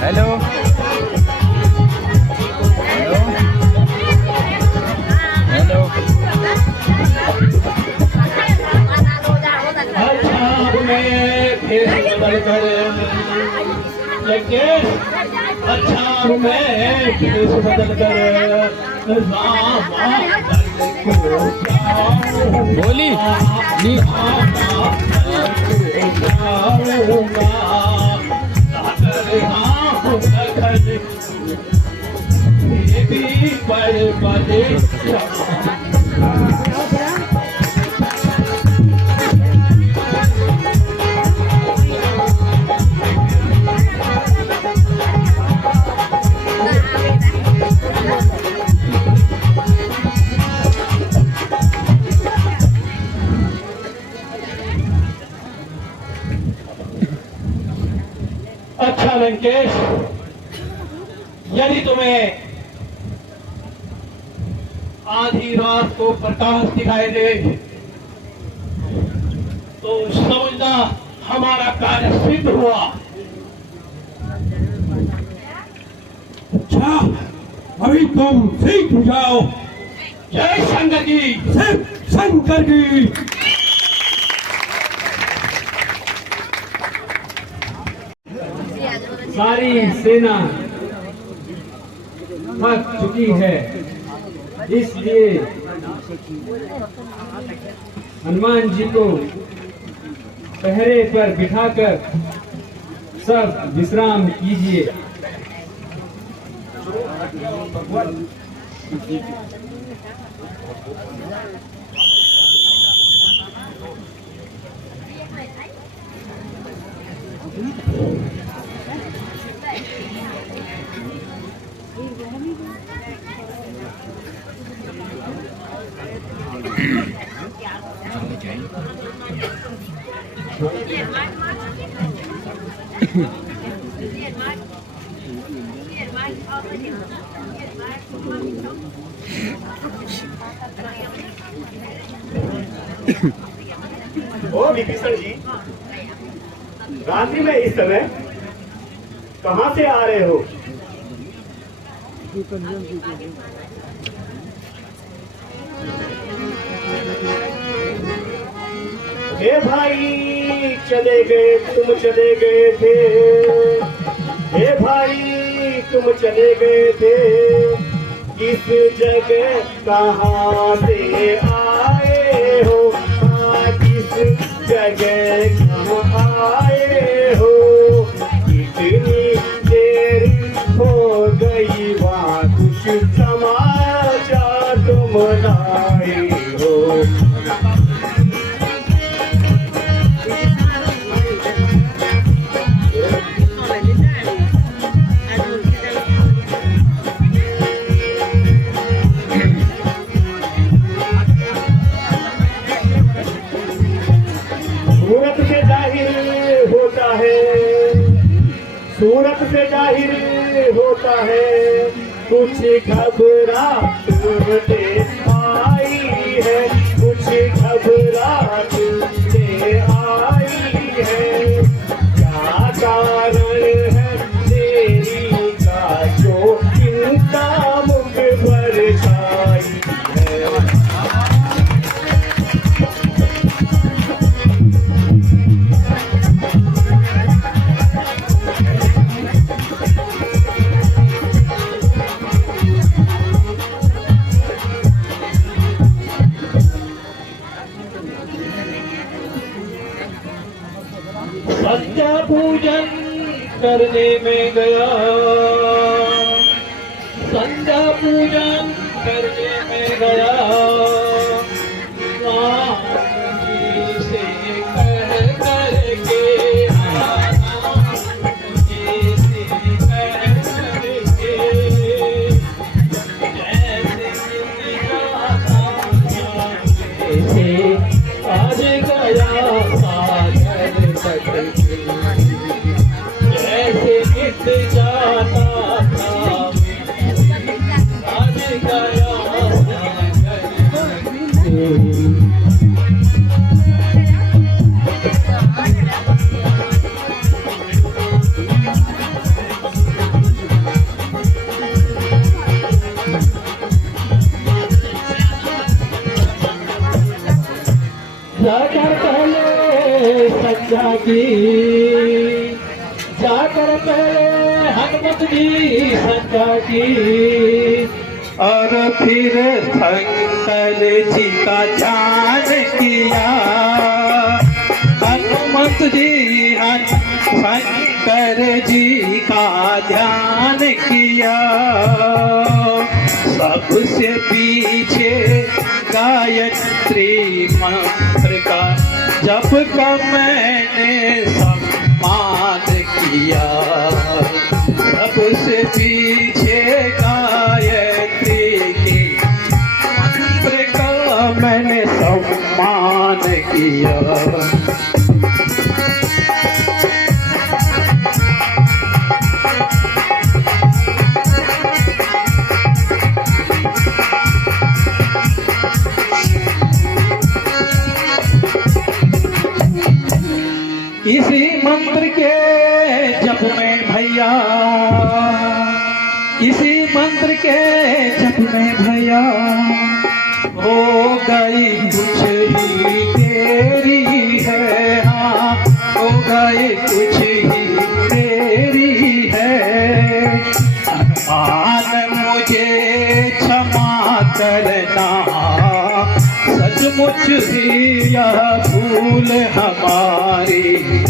हेलो हेलो बदल कर लगे, अच्छा मैं केस बदल कर बोली ये भी बड़े बड़े अच्छा लंकेश, यदि तुम्हें आधी रात को प्रकाश दिखाई दे तो समझना हमारा कार्य सिद्ध हुआ। अच्छा अभी तुम ठीक हो जाओ। जय शंकर जी, सिर्फ शंकर जी। सारी सेना थक चुकी है, इसलिए हनुमान जी को पहरे पर बिठाकर सब विश्राम कीजिए। ओ विभीषण जी, गांधी में इस समय कहां से आ रहे हो? हे भाई चले गए तुम चले गए थे, हे भाई तुम चले गए थे, किस जगह कहाँ से आए हो, हाँ किस जगह कहाँ आए हो, इतनी देर हो गई वहाँ कुछ समाचार तुम लाए हो। सूरत से जाहिर होता है, सूरत से जाहिर होता है, कुछ घबराहट आई है, कुछ घबराहट आई है, क्या कारण है तेरी का जो चिंता मुझ पर छाई है। संध्या पूजन करने में गया, संध्या पूजन करने में गया, राम जी से कह करके, राम जी से कह करके, जैसे आज गया सागर तक, जैसे नित जाता था आज गया सागर से। जाकर पहले संध्या की, जाकर पहले हनुमत जी संध्या की, और फिर शंकर जी का ध्यान किया, हनुमत जी शंकर जी का ध्यान किया, सबसे पीछे गायत्री मंत्र का जप का मैंने सम्मान किया, सबसे पीछे गायत्री के मंत्र का मैंने सम्मान किया। इसी मंत्र के जप में भैया, इसी मंत्र के जप में भैया, हो गई कुछ ही देरी है, हाँ हो गई कुछ ही देरी है, हनुमान मुझे क्षमा करना, सचमुच ही यह भूल हमारी है।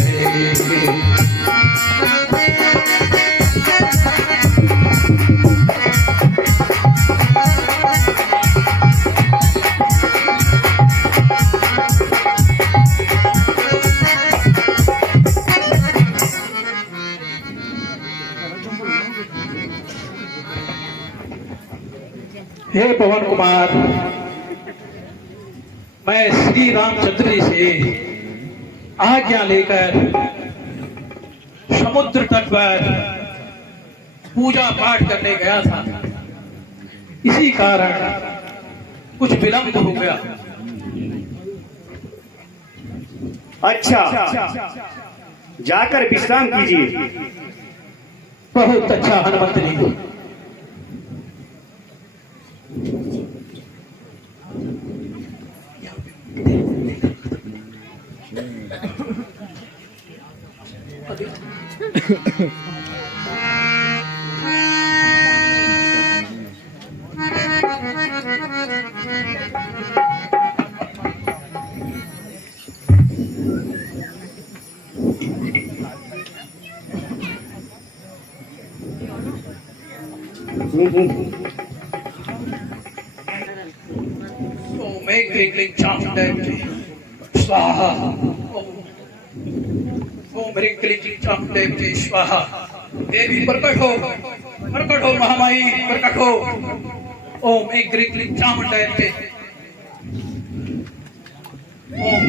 हे पवन कुमार, मैं श्री रामचंद्र जी से आज्ञा लेकर समुद्र तट पर पूजा पाठ करने गया था, इसी कारण कुछ विलंब हो गया। अच्छा, जाकर विश्राम कीजिए। बहुत अच्छा हनुमंत जी। ओम एक क्लिक चामुंडा स्वाहा। ओम ह्रीं क्लीं क्लीं चामुंडा स्वाहा। देवी प्रकट हो महामाई प्रकट हो। ओम एक क्लीं क्लीं चामुंडा ओम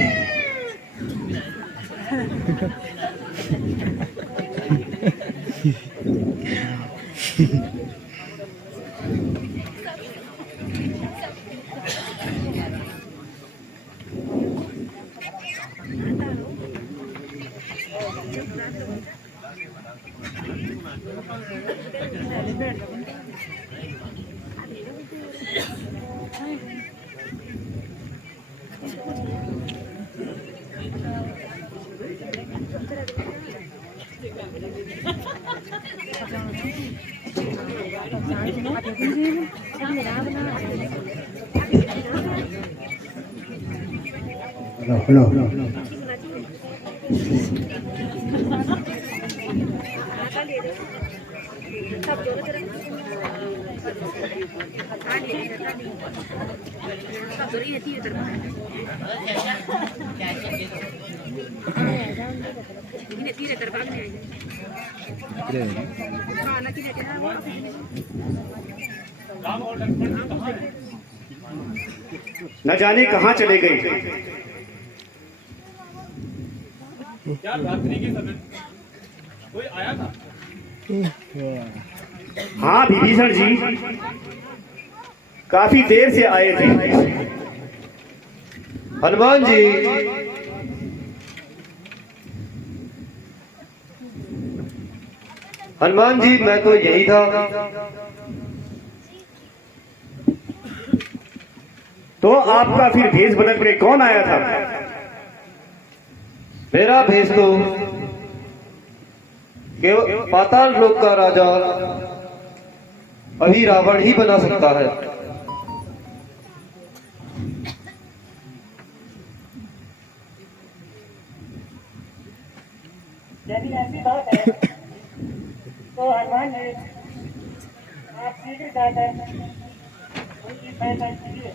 न जाने कहाँ चले गए। क्या रात्रि के समय कोई आया था? हाँ विभीषण जी, काफी देर से आए थे। हनुमान जी, हनुमान जी मैं तो यही था। तो आपका फिर भेष बदल कर कौन आया था? मेरा भेष तो केवल पाताल लोक का राजा अभी रावण ही बना सकता है। यदि ऐसी बात है तो हनुमान जी आप शीघ्र जाकर उनकी सहायता कीजिए।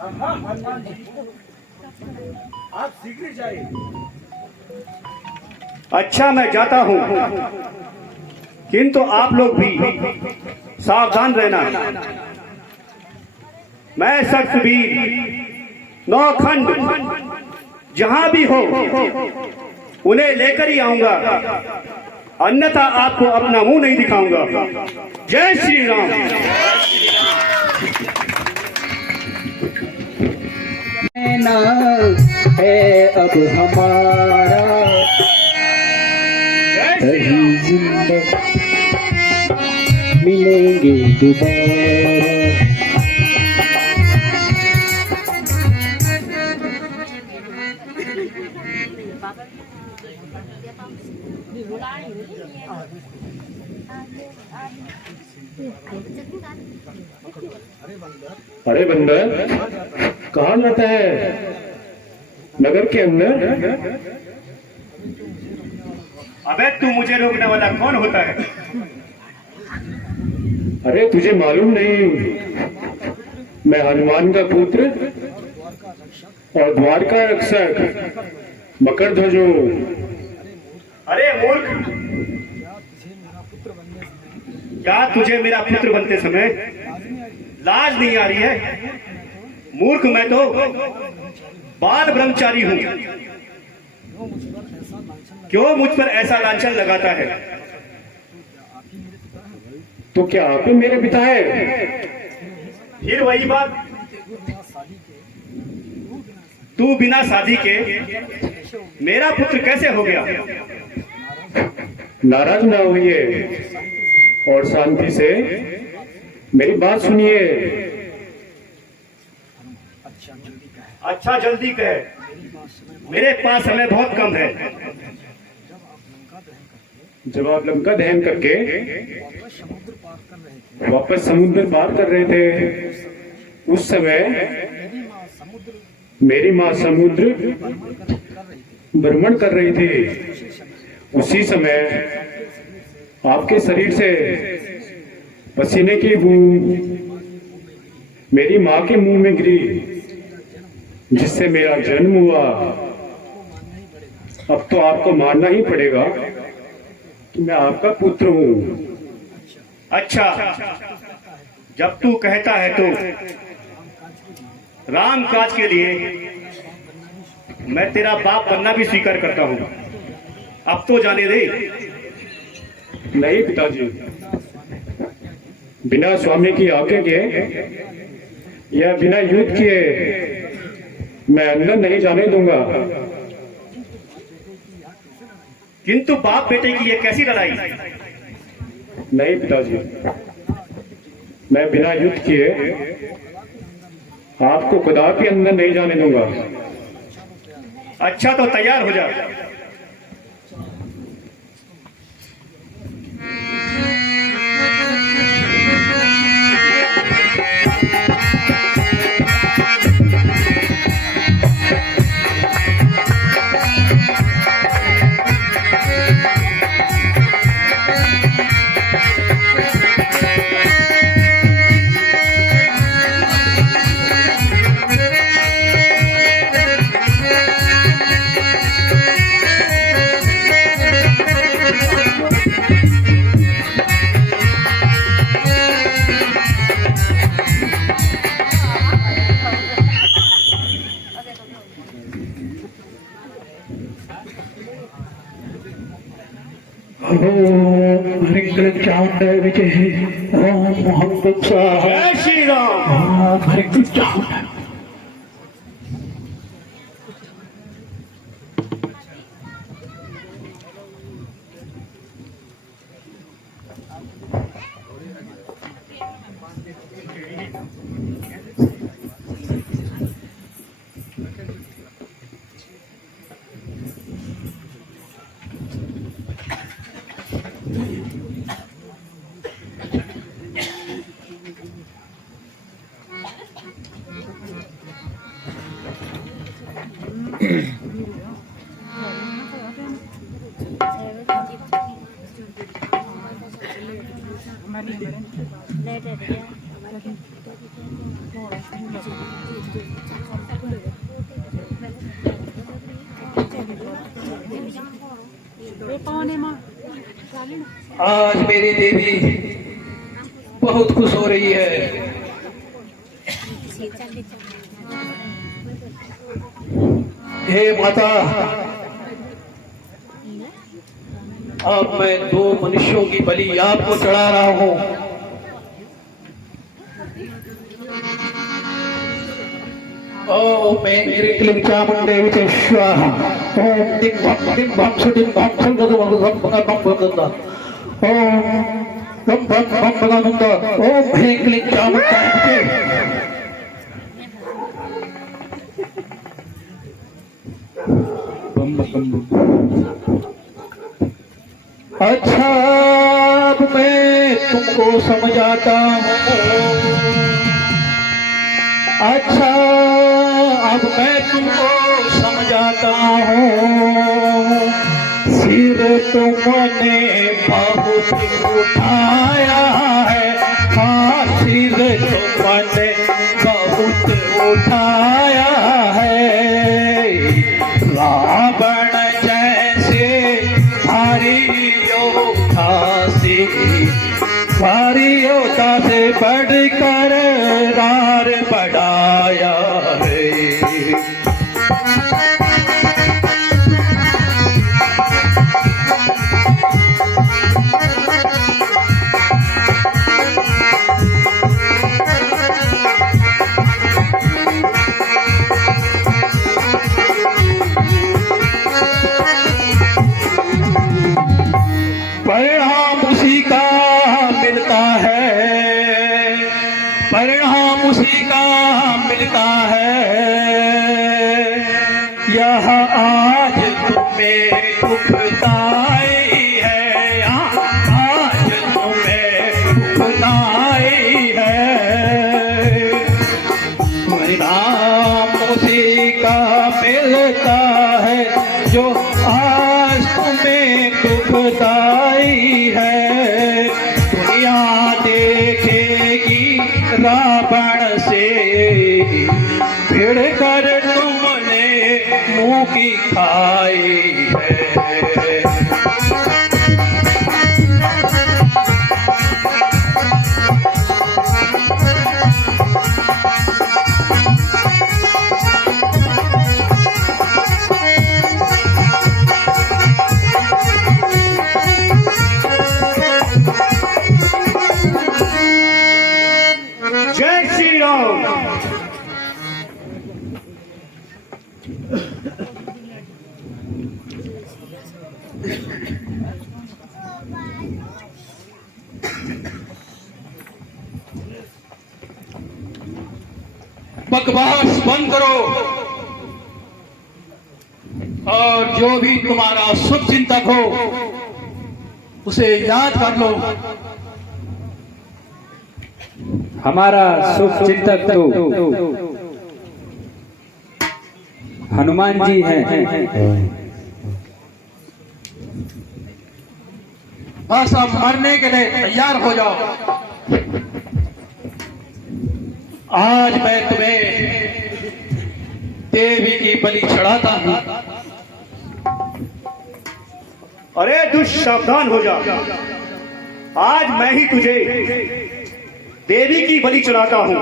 हनुमान जी आप शीघ्र जाइए। अच्छा मैं जाता हूँ, किंतु आप लोग भी सावधान रहना। मैं शक्तिवीर नौखंड जहां भी हो उन्हें लेकर ही आऊंगा, अन्यथा आपको अपना मुंह नहीं दिखाऊंगा। जय श्री राम। ना है अब हमारा कहीं जिंदा मिलेंगे दोबारा। अरे बंदर, कहाँ रहता है? नगर के अंदर? अबे तू मुझे रोकने वाला कौन होता है? अरे तुझे मालूम नहीं, मैं हनुमान का पुत्र और द्वारका रक्षक मकरध्वज हूँ। अरे मूर्ख, क्या तुझे मेरा पुत्र बनते समय लाज नहीं आ रही है? मूर्ख, मैं तो बाल ब्रह्मचारी हूँ। क्यों मुझ पर ऐसा लांछन लगाता है? तो क्या आप ही मेरे पिता है? फिर वही बात, तू बिना शादी के मेरा पुत्र कैसे हो गया? नाराज ना होइए और शांति से मेरी बात सुनिए। अच्छा जल्दी कह, मेरे पास समय बहुत कम है। जब आप लंका दहन करके वापस समुद्र पार कर रहे थे, उस समय मेरी माँ समुद्र भ्रमण कर रही थी। उसी समय आपके शरीर से पसीने की बूंद मेरी माँ के मुंह में गिरी, जिससे मेरा जन्म हुआ। अब तो आपको मानना ही पड़ेगा कि मैं आपका पुत्र हूं। अच्छा, जब तू कहता है तो राम काज के लिए मैं तेरा बाप बनना भी स्वीकार करता हूं। अब तो जाने दे। नहीं पिताजी, बिना स्वामी की आज्ञा के या बिना युद्ध किए मैं अंदर नहीं जाने दूंगा। किंतु बाप बेटे की ये कैसी लड़ाई? नहीं पिताजी, मैं बिना युद्ध किए आपको कदापि अंदर नहीं जाने दूंगा। अच्छा, तो तैयार हो जा। चाउंड विजय ओम मोहम्मद साहब जय श्री राम। हरे चाउंड। आज मेरी देवी बहुत खुश हो रही है। हे माता, अब मैं 2 मनुष्यों की बलि आपको चढ़ा रहा हूं। ओम क्लीं चामुंडे विचे स्वाहा। ओम डिं भं सुडिं भं संगदं ओम भं भं ओम ह्रीं क्लीं चामुंडे विचे। अच्छा, अब मैं तुमको समझाता हूँ। अच्छा, अब मैं तुमको समझाता हूँ। सिर तुमने बहुत उठाया है। हाँ, सिर तुमने बहुत उठाया है। रावण जैसे भारी योद्धा से बढ़कर रार बढ़ाया है। परिणाम उसी का मिलता है। परिणाम उसी का मिलता है। यह आज तुम्हें दुखदाई है। आई है, दुनिया देखेगी रावण से भिड़ कर तुमने मुंह की खाई है। जय श्री राम। बकवास बंद करो और जो भी तुम्हारा शुभ चिंतक हो उसे याद कर लो। हमारा शुभ चिंतक तो हनुमान जी हैं। बस अब मरने के लिए तैयार हो जाओ। आज मैं तुम्हें देवी की बलि चढ़ाता हूं। अरे दुष्ट सावधान हो जा, आज मैं ही तुझे देवी की बलि चढ़ाता हूं।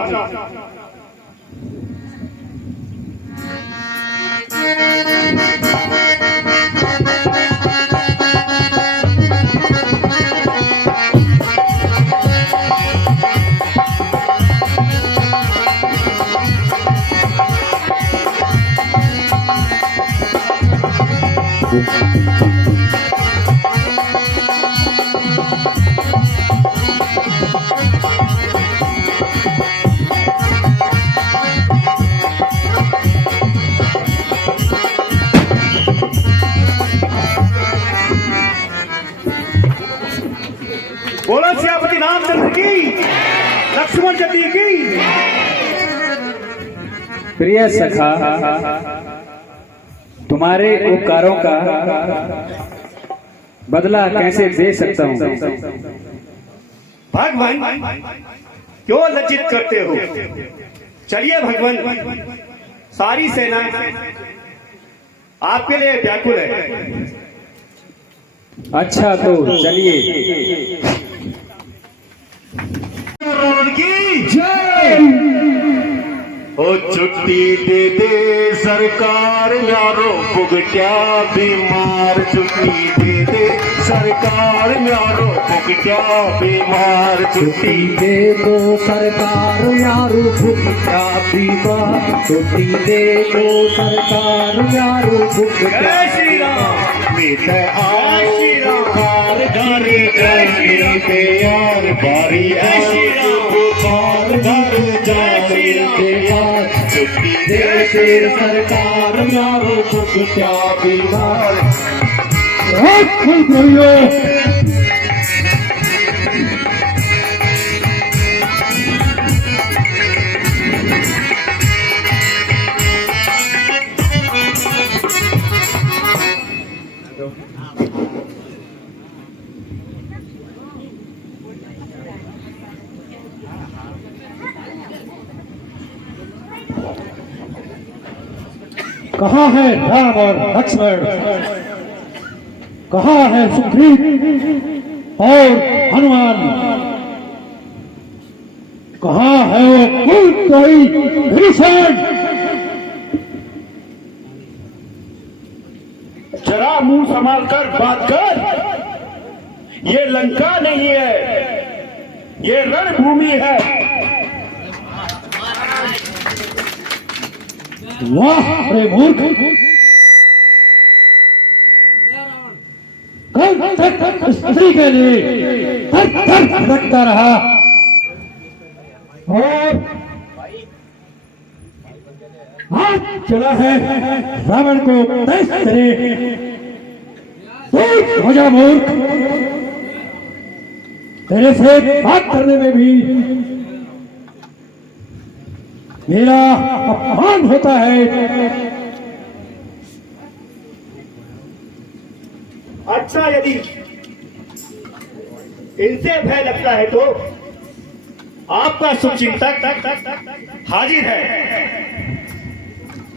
बोलो सियापति रामचंद्र की, लक्ष्मण जी की। प्रिय सखा, तुम्हारे उपकारों का बदला कैसे दे सकता हूँ। भगवान क्यों लज्जित करते हो? चलिए भगवान, सारी सेना आपके लिए व्याकुल है। अच्छा तो चलिए। ओ छुट्टी दे दे सरकार यारो भुगत्या बीमार, छुट्टी दे दे सरकार यारो भुगत्या बीमार, छुट्टी दे दो सरकार यारो भुगत्या बीमार, छुट्टी दे दो सरकार यारो भुगत्या बीमार। मीठे आओ कार घर जाने पे यार बारी कार घर जाने पे यार, छुट्टी दे दे सरकार यारो भुगत्या बीमार। कहाँ है राम और लक्ष्मण, कहाँ है सुग्रीव और हनुमान, कहाँ है वो कुंती विभीषण? जरा मुंह संभाल कर बात कर। ये लंका नहीं है, ये रणभूमि है। वाह अरे मूर्ख, कल तक स्त्री के लिए भटकता रहा और हाथ चला है रावण को तैस करे। हो जा मूर्ख, तेरे से बात करने में भी मेरा अपमान होता है। अच्छा, यदि इनसे भय लगता है तो आपका शुभचिंतक हाजिर है।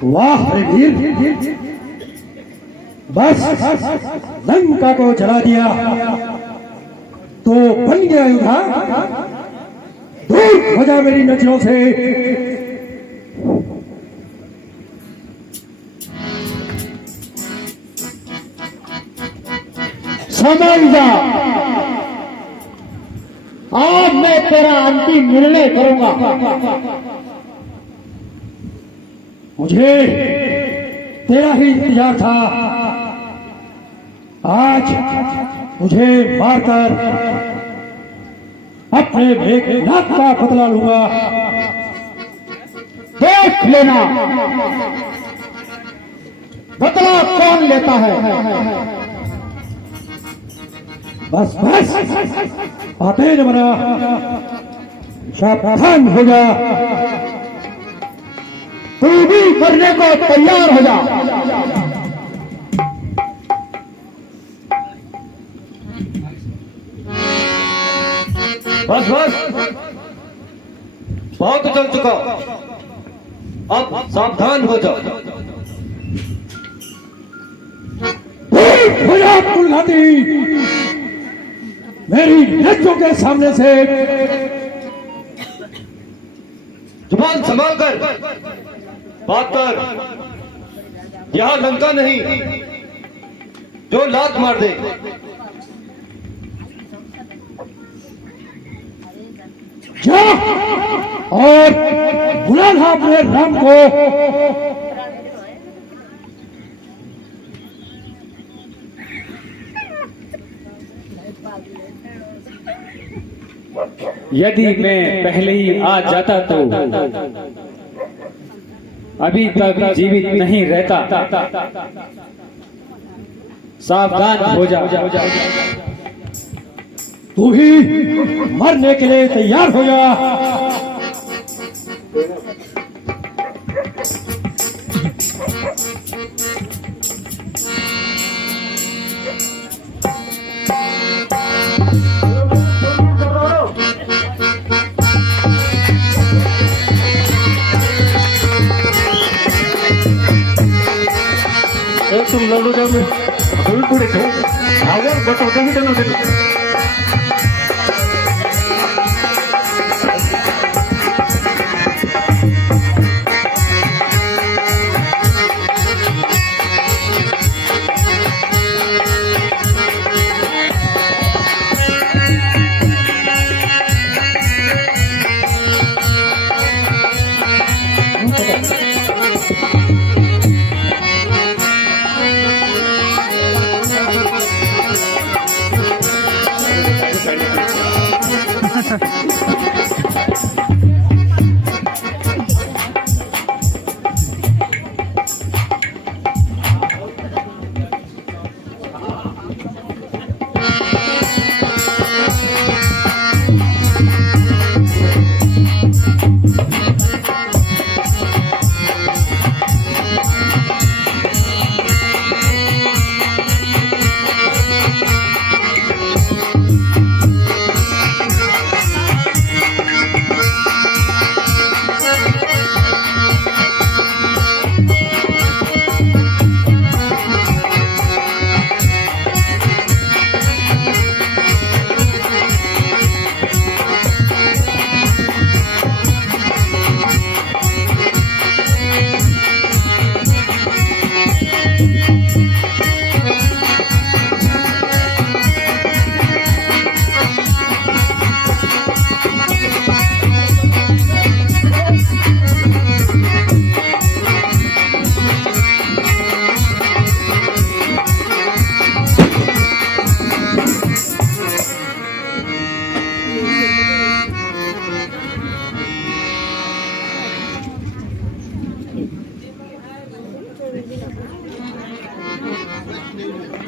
वाह वीर, बस लंका को जला दिया तो बन गया युद्धा। दूर हो जा मेरी नजरों से। समझ जा, आज मैं तेरा अंतिम निर्णय करूंगा। मुझे तेरा ही इंतजार था। आज मुझे मारकर अपने मेघनाथ का बदला लूंगा। देख लेना बदला कौन लेता है। बस बस आते न बना, सावधान हो जा। तू भी करने को तैयार हो जा। बस बस, बहुत चल चुका, अब सावधान हो जाओ। हो जा कुलघाटी, मेरी नजरों के सामने से। जुबान संभाल कर बात कर। यहाँ लंका नहीं जो लात मार दे। जा और बुला ला अपने राम को। यदि मैं पहले ही आ जाता तो अभी तक जीवित नहीं रहता। सावधान हो जा। तू ही मरने के लिए तैयार हो जा। तुम लड़ो जब पूरे बताओ चलो।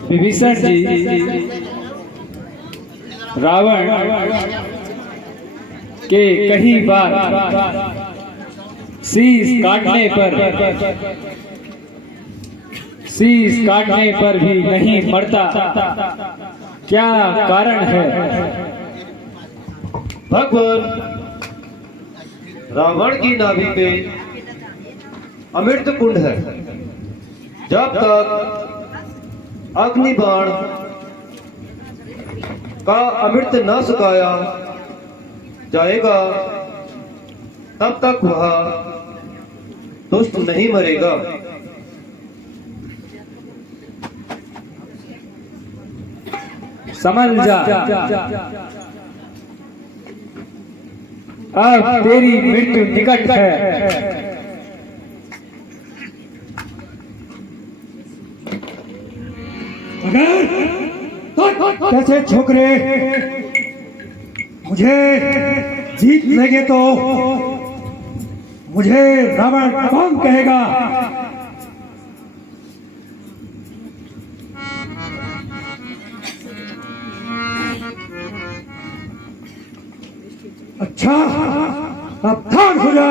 विभीषण जी, रावण के कई बार शीश काटने पर भी नहीं मरता, क्या कारण है? भगवान रावण की नाभि में अमृत कुंड है। जब तक अग्नि बाण का अमृत न सुखाया जाएगा तब तक वह दुष्ट नहीं मरेगा। समझ जा, अब तेरी मृत्यु निकट है। कैसे छोकरे मुझे जीत लेंगे तो मुझे रावण कौन कहेगा? अच्छा सावधान हो जा।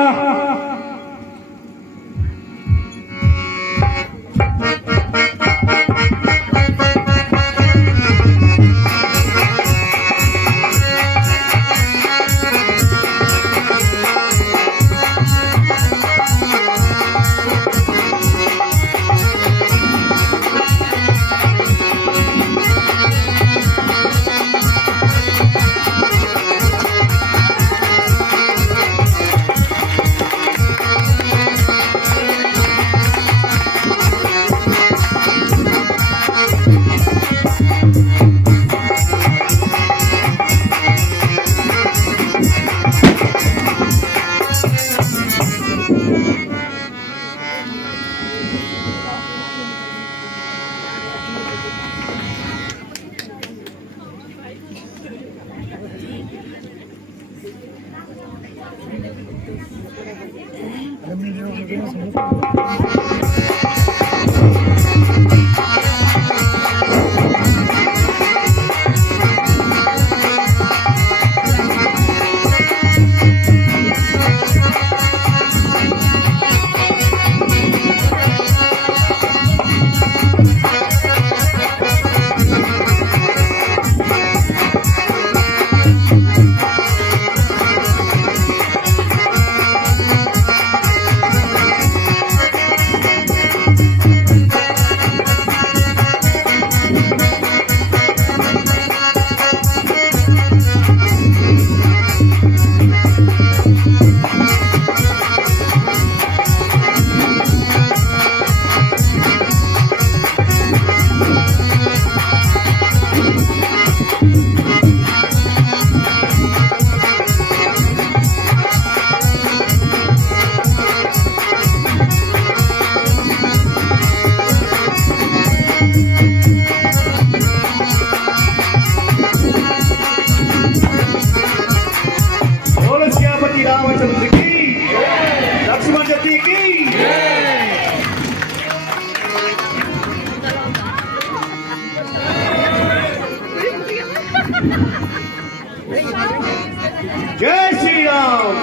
जय श्री राम,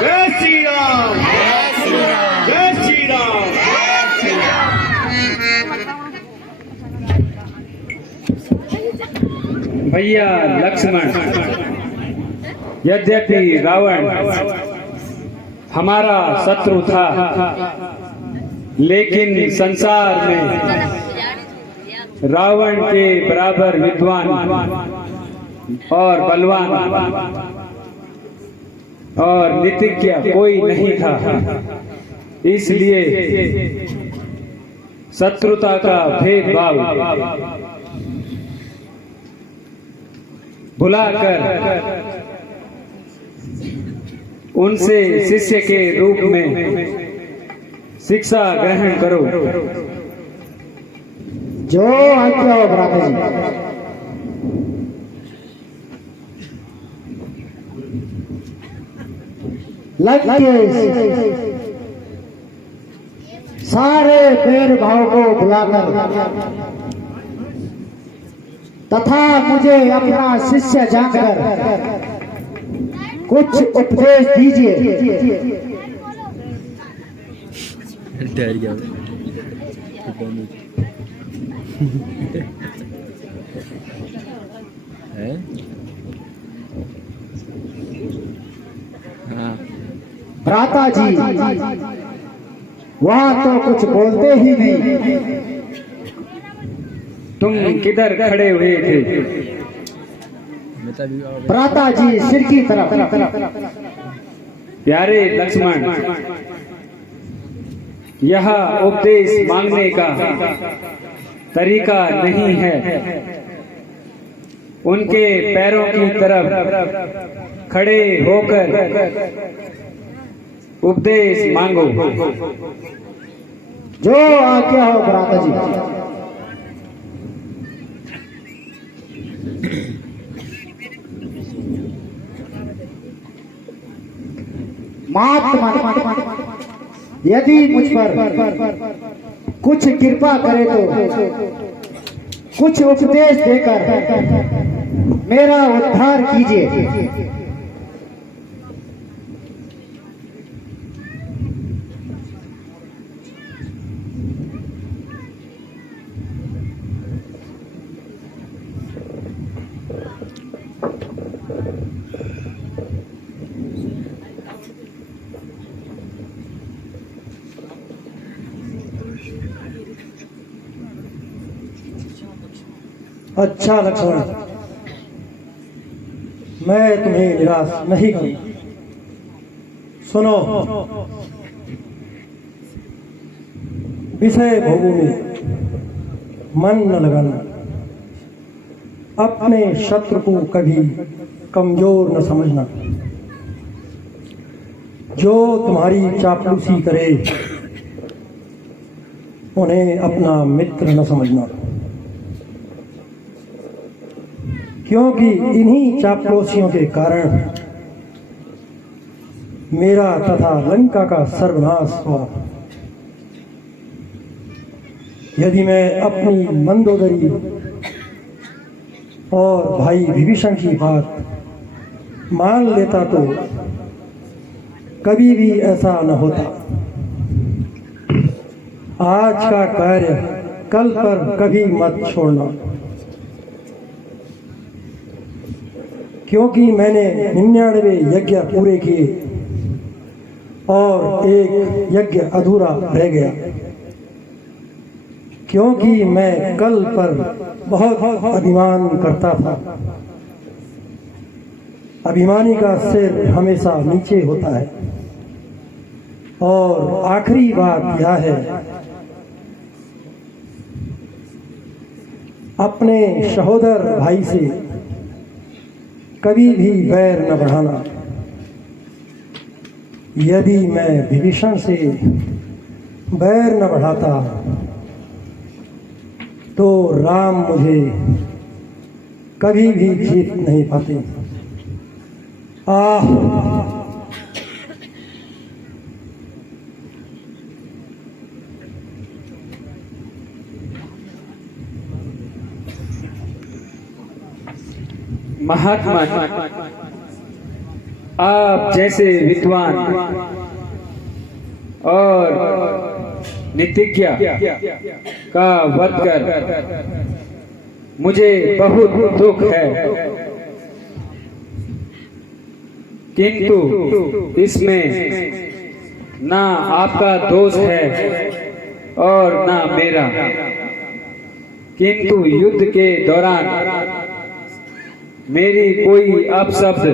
जय श्री राम, जय श्री राम। भैया लक्ष्मण, यद्यपि रावण हमारा शत्रु था, लेकिन संसार में रावण के बराबर विद्वान और बलवान और नीतिज्ञ कोई नहीं था। इसलिए शत्रुता का भेदभाव भुलाकर उनसे शिष्य के रूप में शिक्षा ग्रहण करो। जो आज्ञा हो ब्राह्मण जी। सारे भेद भाव को भुलाकर तथा मुझे अपना शिष्य जानकर कुछ उपदेश दीजिए। भ्राता जी वहां तो कुछ बोलते ही नहीं। तुम किधर खड़े हुए थे? भ्राता जी सिर की तरफ। प्यारे लक्ष्मण, यह उपदेश मांगने का तरीका नहीं है। उनके पैरों की तरफ खड़े होकर उपदेश मांगो। जो आज्ञा हो भ्राता जी। महात्मा यदि मुझ पर कुछ कृपा करे तो कुछ उपदेश देकर मेरा उद्धार कीजिए। अच्छा लक्ष्मण, मैं तुम्हें निराश नहीं करूं। सुनो, विषय भोगों में मन न लगाना, अपने शत्रु को कभी कमजोर न समझना, जो तुम्हारी चापलूसी करे उन्हें अपना मित्र न समझना, क्योंकि इन्हीं चापलूसियों के कारण मेरा तथा लंका का सर्वनाश हुआ। यदि मैं अपनी मंदोदरी और भाई विभीषण की बात मान लेता तो कभी भी ऐसा न होता। आज का कार्य कल पर कभी मत छोड़ना, क्योंकि मैंने 99 यज्ञ पूरे किए और एक यज्ञ अधूरा रह गया, क्योंकि मैं कल पर बहुत अभिमान करता था। अभिमानी का सिर हमेशा नीचे होता है। और आखिरी बात यह है, अपने सहोदर भाई से कभी भी बैर न बढ़ाना। यदि मैं विभीषण से बैर न बढ़ाता तो राम मुझे कभी भी जीत नहीं पाते। महात्मा, आप जैसे विद्वान और नीतिज्ञ का वध कर मुझे बहुत दुख है, किंतु इसमें ना आपका दोष है और ना मेरा, किंतु युद्ध के दौरान मेरी कोई अपशब्द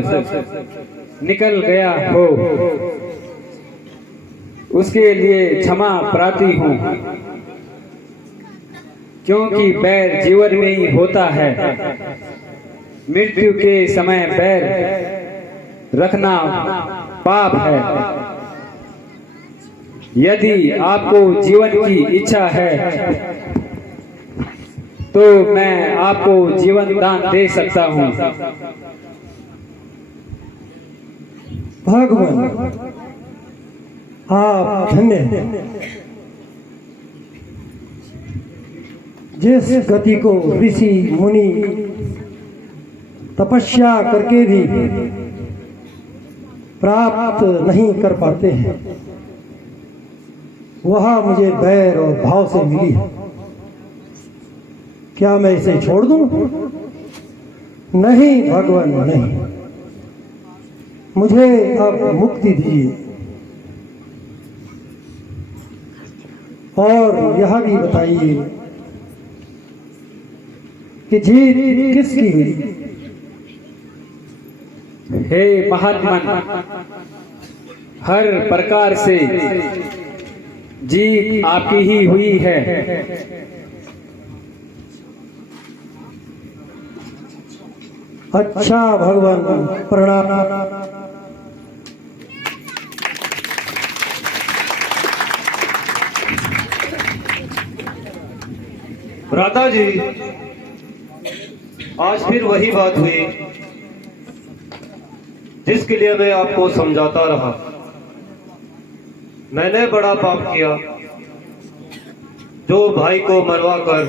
निकल गया हो, उसके लिए क्षमा प्रार्थी हूँ, क्योंकि बैर जीवन में ही होता है। मृत्यु के समय बैर रखना पाप है। यदि आपको जीवन की इच्छा है तो मैं आपको जीवन दान दे सकता हूँ। भगवान, आप धन्य हैं। जिस गति को ऋषि मुनि तपस्या करके भी प्राप्त नहीं कर पाते हैं, वह मुझे बैर और भाव से मिली है। क्या मैं इसे छोड़ दूं? नहीं भगवान, नहीं। मुझे अब मुक्ति दीजिए। और यह भी बताइए कि जीत किसकी हुई? हे महात्मन, हर प्रकार से जीत आपकी ही हुई है। अच्छा भगवान, प्रणाम। भ्राता जी, आज फिर वही बात हुई जिसके लिए मैं आपको समझाता रहा। मैंने बड़ा पाप किया जो भाई को मरवा कर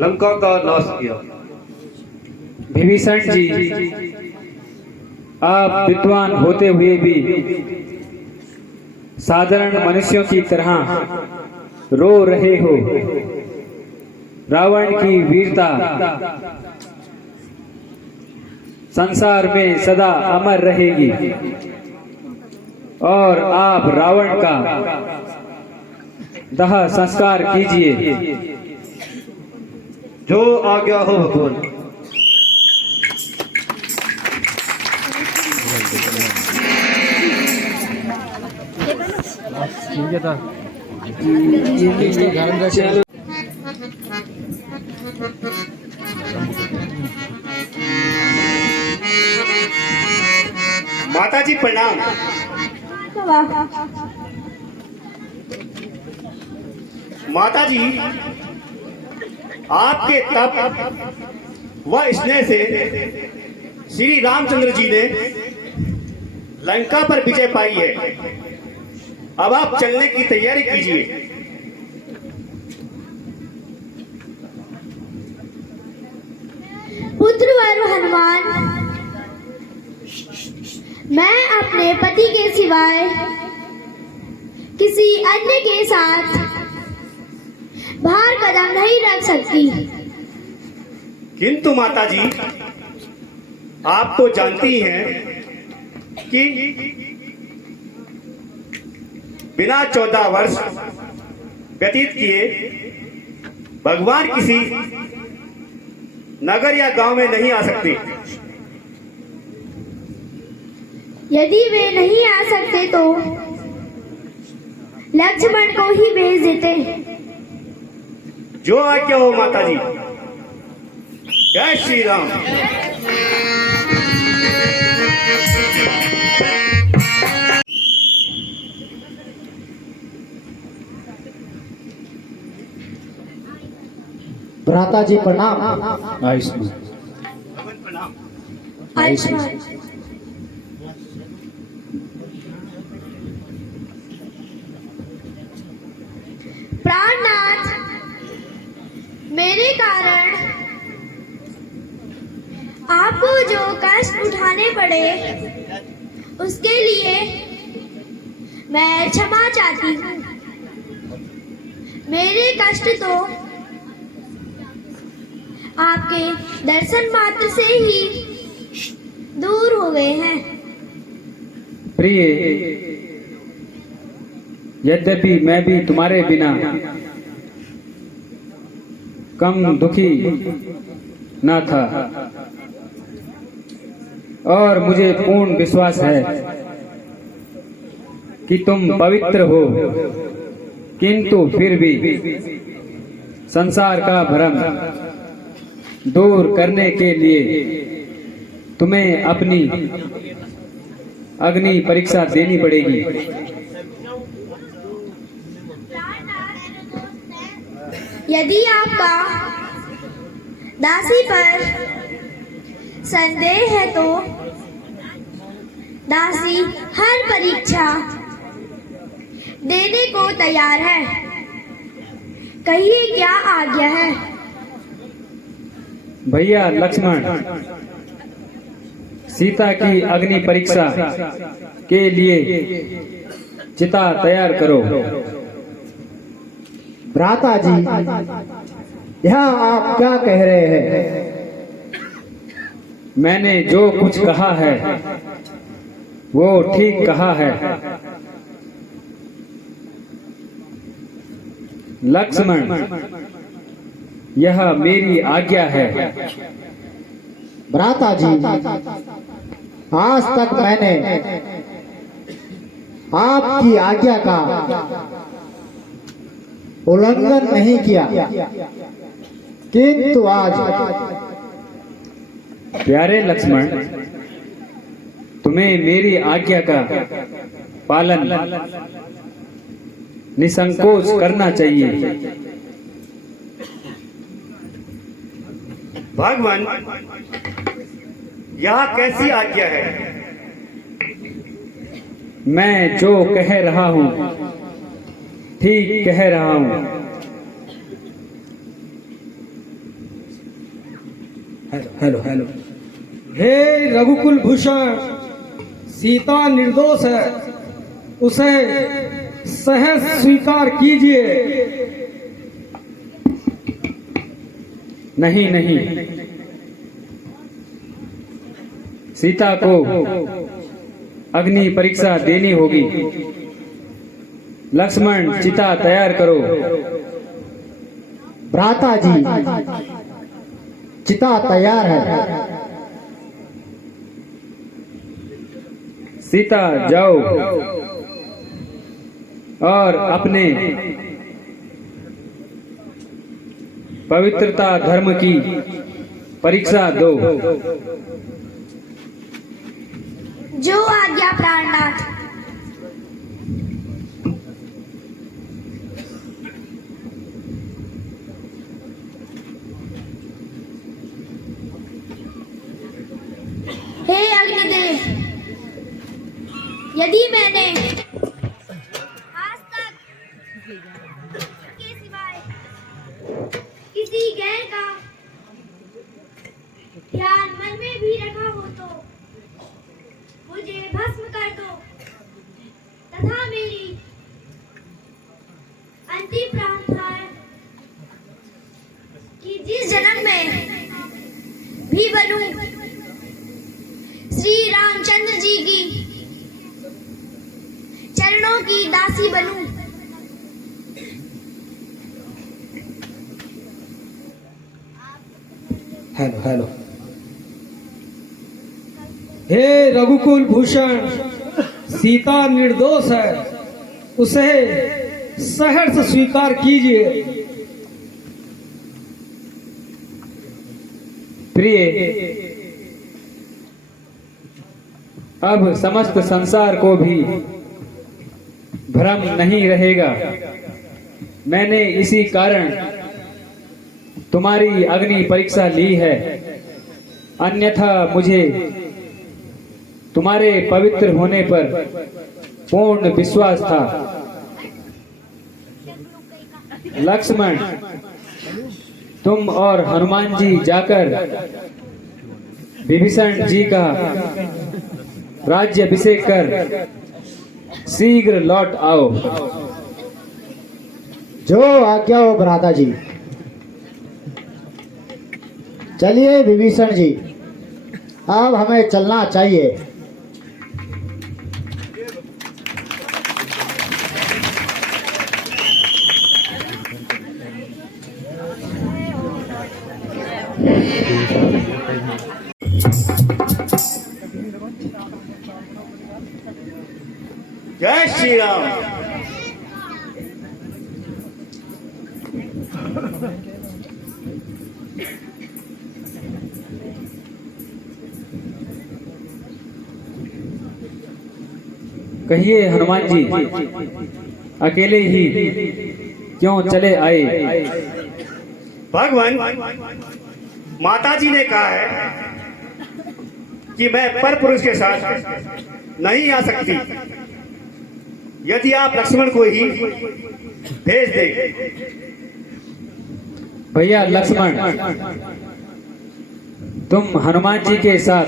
लंका का नाश किया। विभीषण जी, आप विद्वान होते हुए भी साधारण मनुष्यों की तरह रो रहे हो। रावण की वीरता संसार में सदा अमर रहेगी और आप रावण का दाह संस्कार कीजिए। जो आज्ञा हो भगवान। माता जी प्रणाम। माता जी, आपके तप व स्नेह से श्री रामचंद्र जी ने लंका पर विजय पाई है। अब आप चलने की तैयारी कीजिए। पुत्रवर हनुमान, मैं अपने पति के सिवाय किसी अन्य के साथ बाहर कदम नहीं रख सकती। किंतु माता जी, आप तो जानती हैं कि बिना 14 वर्ष व्यतीत किए भगवान किसी नगर या गांव में नहीं आ सकते। यदि वे नहीं आ सकते तो लक्ष्मण को ही भेज देते। जो आज्ञा हो माता जी। जय श्री राम। भ्राता जी प्रणाम। आयुष्मान। आयुष्मान। प्राणनाथ, मेरे कारण आपको जो कष्ट उठाने पड़े उसके लिए मैं क्षमा चाहती हूँ। मेरे कष्ट तो आपके दर्शन मात्र से ही दूर हो गए हैं। प्रिय, यद्यपि मैं भी तुम्हारे बिना कम दुखी न था और मुझे पूर्ण विश्वास है कि तुम पवित्र हो, किंतु फिर भी संसार का भ्रम दूर करने के लिए तुम्हें अपनी अग्नि परीक्षा देनी पड़ेगी। यदि आपका दासी पर संदेह है तो दासी हर परीक्षा देने को तैयार है। कहिए क्या आज्ञा है? भैया लक्ष्मण, सीता की अग्नि परीक्षा के लिए चिता तैयार करो। भ्राता जी, यहाँ आप क्या कह रहे हैं? मैंने जो कुछ कहा है वो ठीक कहा है। लक्ष्मण, यह मेरी आज्ञा है। भ्राता जी, आज तक मैंने आपकी आज्ञा का उल्लंघन नहीं किया, किंतु आज प्यारे लक्ष्मण, तुम्हें मेरी आज्ञा का पालन निसंकोच करना चाहिए। भगवान, यह कैसी आज्ञा है? मैं जो कह रहा हूँ ठीक कह रहा हूँ। Hello hello. हे रघुकुल भूषण, सीता निर्दोष है, उसे सहज स्वीकार कीजिए। नहीं नहीं, सीता को अग्नि परीक्षा देनी होगी। लक्ष्मण, चिता तैयार करो। भ्राता जी, चिता तैयार है। सीता जाओ और अपने पवित्रता धर्म की परीक्षा दो। जो आज्ञा प्राणनाथ। हे अग्निदेव, यदि मैंने आज तक के सिवाय किसी गैर का ध्यान मन में भी रखा हो तो मुझे भस्म कर दो तथा मेरी अंतिम प्रार्थना है कि जिस जन्म में भी बनूं श्री रामचंद्र जी की चरणों की दासी बनूं। Hello hello. हे रघुकुल भूषण, सीता निर्दोष है, उसे सहर्ष स्वीकार कीजिए। प्रिय, अब समस्त संसार को भी भ्रम नहीं रहेगा। मैंने इसी कारण तुम्हारी अग्नि परीक्षा ली है, अन्यथा मुझे तुम्हारे पवित्र होने पर पूर्ण विश्वास था। लक्ष्मण, तुम और हनुमान जी जाकर विभीषण जी का राज्य अभिषेक कर शीघ्र लौट आओ। जो आज्ञा हो भ्राता जी। चलिए विभीषण जी, अब हमें चलना चाहिए। जय श्री राम। कहिए हनुमान जी, अकेले ही क्यों चले आए? भगवान, माता जी ने कहा है कि मैं पर पुरुष के साथ नहीं आ सकती। यदि आप लक्ष्मण को ही भेज दे। भैया लक्ष्मण, तुम हनुमान जी के साथ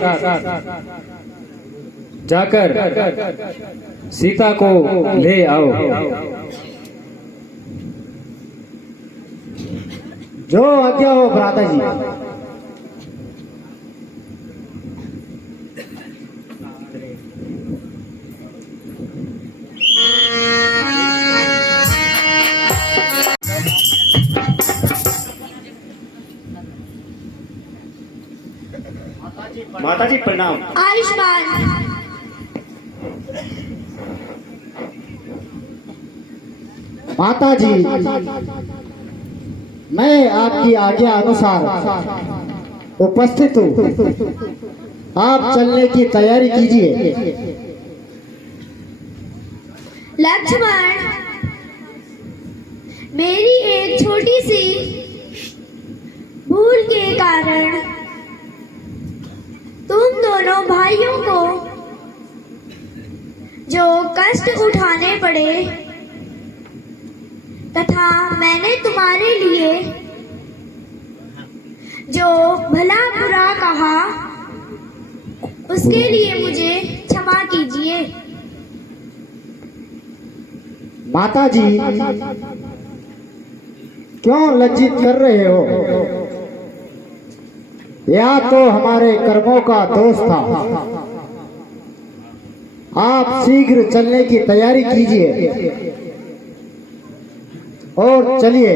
जाकर सीता को ले आओ। जो आज्ञा हो भ्राता जी। माता जी प्रणाम। आयुष्मान। माता जी, मैं आपकी आज्ञा अनुसार उपस्थित हूँ। आप चलने की तैयारी कीजिए। लक्ष्मण, मेरी एक छोटी सी भूल के कारण तुम दोनों भाइयों को जो कष्ट उठाने पड़े तथा मैंने तुम्हारे लिए जो भला बुरा कहा उसके लिए मुझे क्षमा कीजिए। माता जी, क्यों लज्जित कर रहे हो? यह तो हमारे कर्मों का दोष था। आप शीघ्र चलने की तैयारी कीजिए और चलिए।